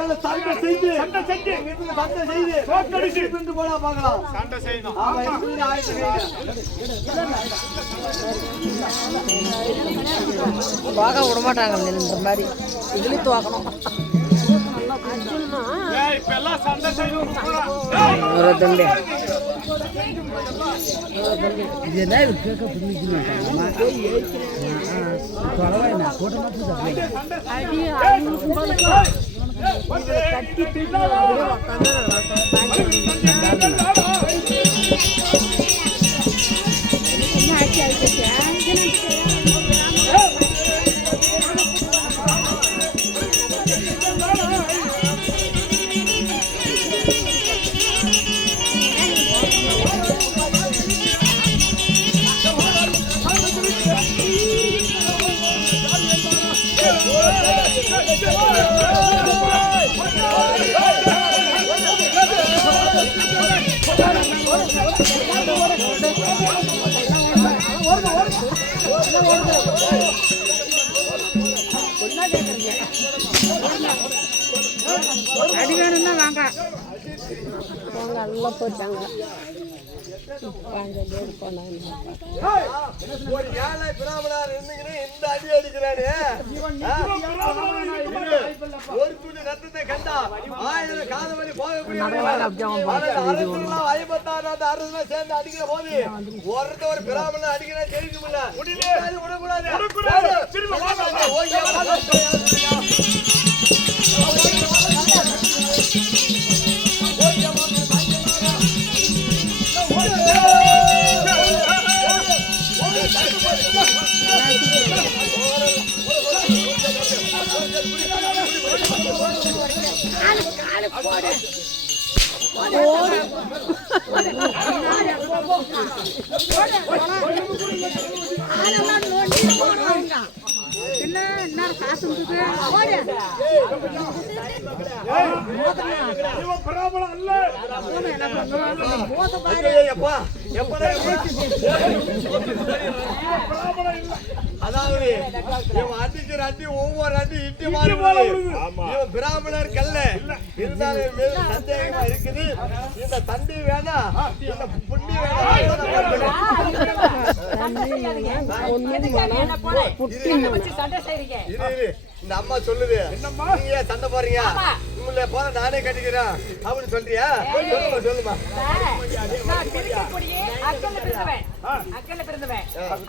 இந்த சண்டை செய்து போனா பாக்கலாம். சண்டை செய்யணும். பார்க்க விட மாட்டாங்க இந்த மாதிரி இதுலயும் துவாக்கணும். இப்ப எல்லாம் சண்டை செய்யணும். அடிவாரம்னா வாங்க நல்லா போட்டாங்க. ஒரு ஏழை பிராமணர் இருந்தீங்கன்னா இந்த அடி அடிக்கிறாரு. ஒரு துணி ரத்தத்தை கண்டா 1000 காதவழி போகக்கூடிய அரசுலாம் 56 அரசுல சேர்ந்து அடிக்கிற போது ஒரு பிராமணன் அடிக்கிற தெரிவிக்க முடியல. விடக்கூடாது. என்ன இவன் பிராமணன் அல்ல. எப்பா எப்பதான் அதாவது இவன் அடிக்கிற அடி ஒவ்வொரு அடி இட்டி மாறி இவன் பிராமணர் கல்ல இருந்தாலும் மேல சந்தேகமா இருக்குது. இந்த தண்டி வேணா இந்த புண்டி வேணா இந்த அம்மா சொல்லுது நீங்க ஏன் சண்டை போறீங்க உங்களை போற நானே கட்டிக்கிறேன் அப்படின்னு சொல்றியா சொல்லுமா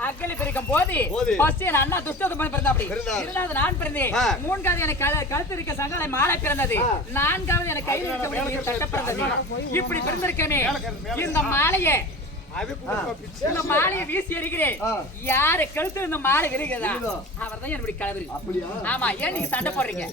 அக்கல்ல பிறக்கும் போது ஃபர்ஸ்ட் என் அண்ணா துஷ்டோதமன் பிறந்தா அப்படி இரண்டாவது நான் பிறந்தேன் மூன்றாவது எனக்கு கழுத்து இருக்க சங்கலை மாலை பிறந்தது நான்காவது எனக்கு கையில் இருக்க சட்டை பிறந்தது இப்படி பிறந்திருக்கேனே இந்த மாலையை இந்த மாலையை வீசி எறிகிறேன் யாரு கழுத்துல இந்த மாலை விழுகிறதா அவர் தான் என்னுடைய கலவரி. ஆமா ஏன் நீங்க சண்டை போடுறீங்க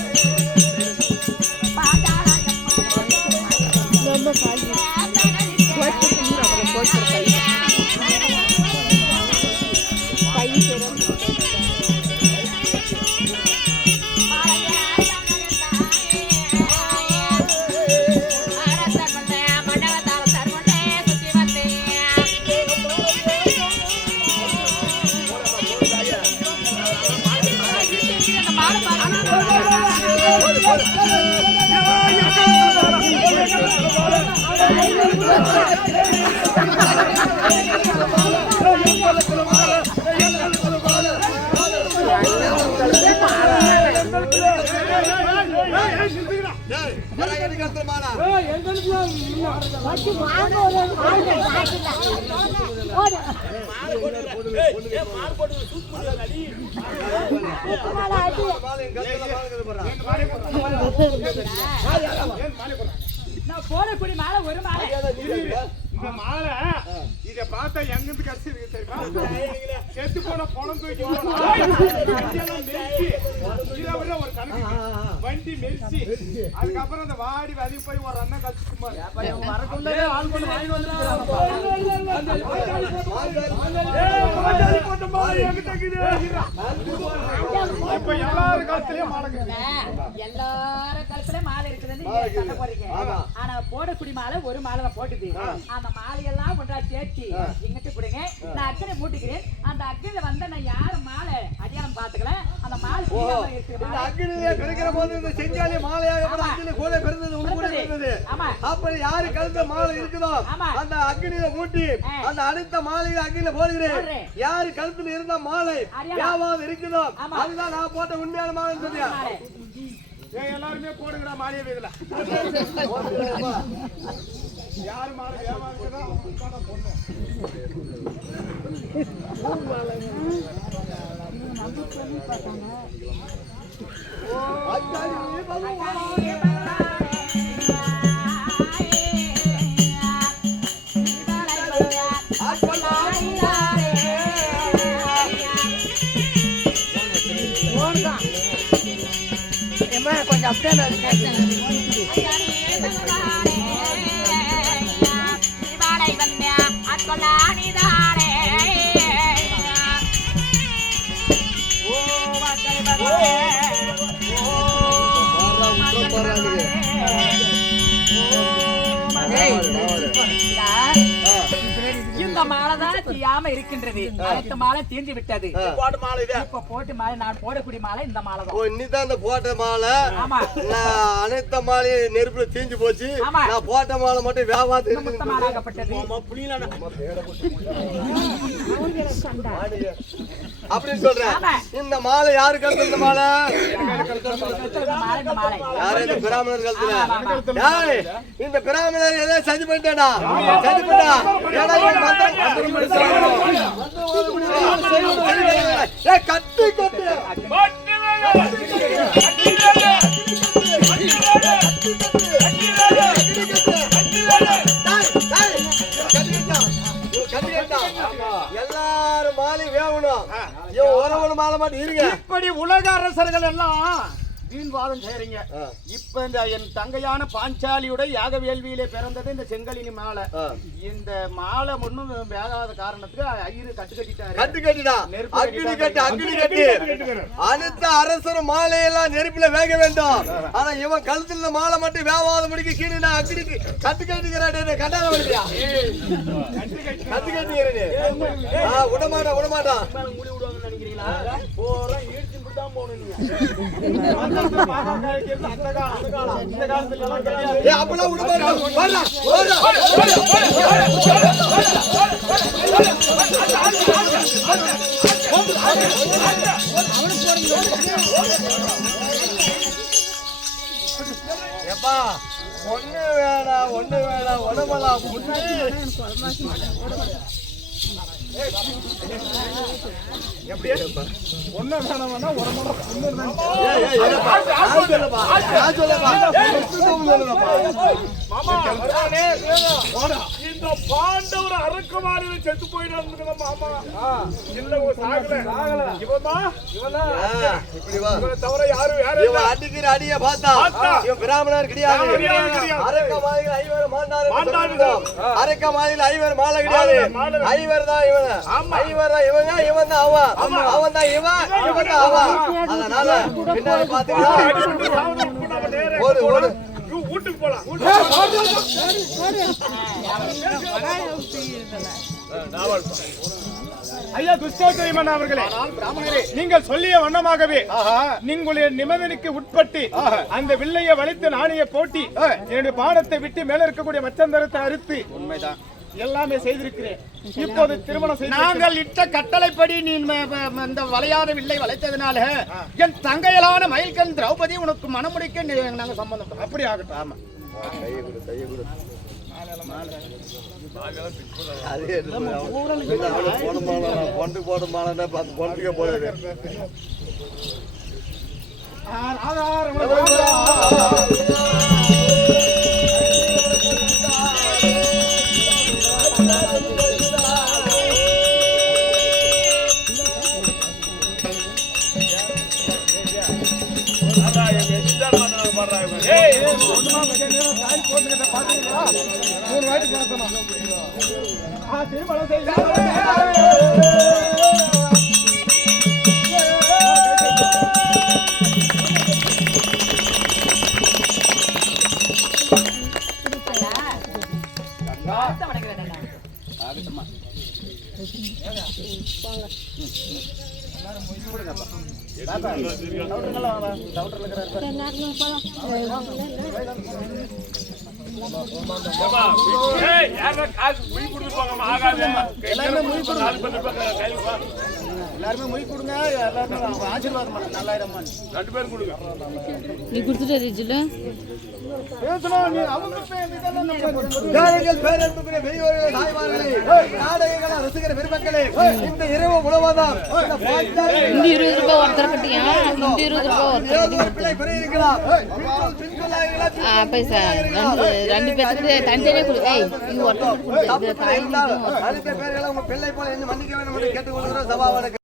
மாலையே போடக்கூடிய மாலை ஒரு மாலை இந்த மாலை இத பார்த்தா எங்கிருந்து கட்சி செத்து போன பணம் தூக்கி ஒரு கணக்கு வண்டி மெரிச்சு அதுக்கப்புறம் அந்த வாடி வதி போய் ஒரு அண்ணன் கட்சி வரக்குள்ளே ஆள் பண்ணி வாங்கி இப்ப எல்லாரும் கழுத்துலயும் மாலை எல்லாரும் கழுத்துல மாலை இருக்குதுன்னு சண்டை போடுறீங்க. ஆனா போடக்கூடிய மாலை ஒரு மாலை போட்டுது அந்த மாலையெல்லாம் ஒன்றா சேர்த்து எங்கிட்ட கொடுங்க நான் அக்கறை மூட்டிக்கிறேன். அந்த அக்கறையில வந்து நான் யாரு மாலை அடையாளம் பாத்துக்கல அந்த மாலை அக்னியில பிறக்கிற போது இந்த செஞ்சாலி மாலையாக கூட பிறந்தது உண்மை. அப்ப யாரு கழுத்த மாலை இருக்குதோ அந்த அக்னியில மூட்டி அந்த அனைத்த மாலையை அக்னியில போடுகிறேன். யாரு கழுத்துல இருந்த மாலை யாவது இருக்குதோ அதுதான் நான் போட்ட உண்மையான மாலைன்னு சொல்லியா எல்லாருமே போடுங்கடா மாலையை வீதுல யாரு மாலை வியாபாரம் கொஞ்சம் அப்படியே இந்த மாலைதான் தீயாம இருக்கின்றது. அடுத்த மாலை தீர்ந்து விட்டது. போட்ட மாலை இப்ப போட்டு மாலை நான் போடக்கூடிய மாலை இந்த மாலை தான். இன்னிதான் இந்த போட்ட மாலை அனைத்த மாலை நெருப்புல தீஞ்சு போச்சு. நான் போட்ட மாலை மட்டும் வியாபாரத்துக்கு மாலாகப்பட்டது அப்படின்னு சொல்றேன். இந்த மாலை யாரு கழுத்து? இந்த மாலை யாரு? இந்த பிராமணர் கழுத்துல. இந்த பிராமணர் ஏதாவது சதி பண்ணிட்டா சதி பண்ணா கட்டு கட்டு எல்லாரும் மாலை வேகணும். ஒருவன் மாலை மட்டும் இருங்க. இப்படி உலக அரசர்கள் எல்லாம் வீண் வாதம் செய்யறீங்க. இப்ப இந்த என் தங்கையான பாஞ்சாலியோட யாக வேள்வியிலே பிறந்தது இந்த செங்கலினி மாலை. இந்த மாலை ஒண்ணும் வேகாத காரணத்துக்கு ஐயரு கட்டு கட்டிட்டா அக்னி கட்டி அனைத்து அரசரும் மாலையெல்லாம் நெருப்பில வேக வேண்டும். ஆனா இவன் கழுத்துல மாலை மட்டும் வேவாத முடிக்க கீழே அக்னிக்கு கட்டு கட்டிக்கிறான். கட்டாத வருதியா கட்டு கட்டிக்கிறேன். விடமாட்டான் அப்பெல்லாம் விடமாட்டான். எப்பா ஒண்ணு வேணாம் உடம்பெல்லாம் இந்த பாண்டவர் அரக்கமாரி செத்து போயிட்டு மாமா இல்ல சாகல தவிர யாரும் வேற அடிக்கிற அடிய பார்த்தா இவன் பிராமணர் கிடையாது. அரக்க மாலைகள் ஐவர் அரக்க மாலைகள் ஐவர் மாலை கிடையாது. ஐவர் தான் இவன், ஐவர் தான் இவங்க, இவன் தான் அவன் தான் இவன் தான் அவன். அதனால பின்னாடி பாத்தீங்கன்னா வீட்டுக்கு போலாம். ஐயா துஷ்டோத்தரிமன் அவர்களே, நீங்கள் சொல்லிய வண்ணமாகவே நீங்களுடைய நிபந்தனைக்கு உட்பட்டு அந்த வில்லையை வளைத்து நாணய போட்டி என்னுடைய பாடத்தை விட்டு மேல இருக்கக்கூடிய மச்சந்தரத்தை அறுத்து உண்மைதான் எல்லாமே செய்திருக்கிறேன். இப்போது திருமணம் நாங்கள் இட்ட கட்டளைப்படி நீ அந்த வளையாத வில்லை வளைத்ததுனால என் தங்கையலான மயில்கண் திரௌபதி உனக்கு மனமுடிக்க நாங்க சம்பந்தம். அப்படி ஆகட்டும். ஆமா பொண்டு போட மாலை பொண்டுக்க போயிடு. எல்லாருமே மொய் கொடுங்க, எல்லாருமே ஆசீர்வாதம் பண்ண. நல்லாயிரம் ரெண்டு பேரும் கொடுங்க. நீ கொடுத்துட்டு பேசணும். நீ அவங்க பெரியவர்களே, தாய்மார்களே, நாடகங்கள ரசிகர் பெருமக்களே, இந்த இரவு உணவாதான் இந்த 20 ரூபாய் ஒருத்தர் கட்டியா? இந்த 20 ரூபாய் ஒருத்தர் பிள்ளை பெரிய இருக்கலாம். பைசா ரெண்டு பேருக்கு தனித்தனியே கொடு. நீ ஒருத்தர் அனைத்து பேர்களை உங்க பிள்ளை போல மன்னிக்க வேண்டும் என்று கேட்டுக்கொள்கிறோம். சபாவனுக்கு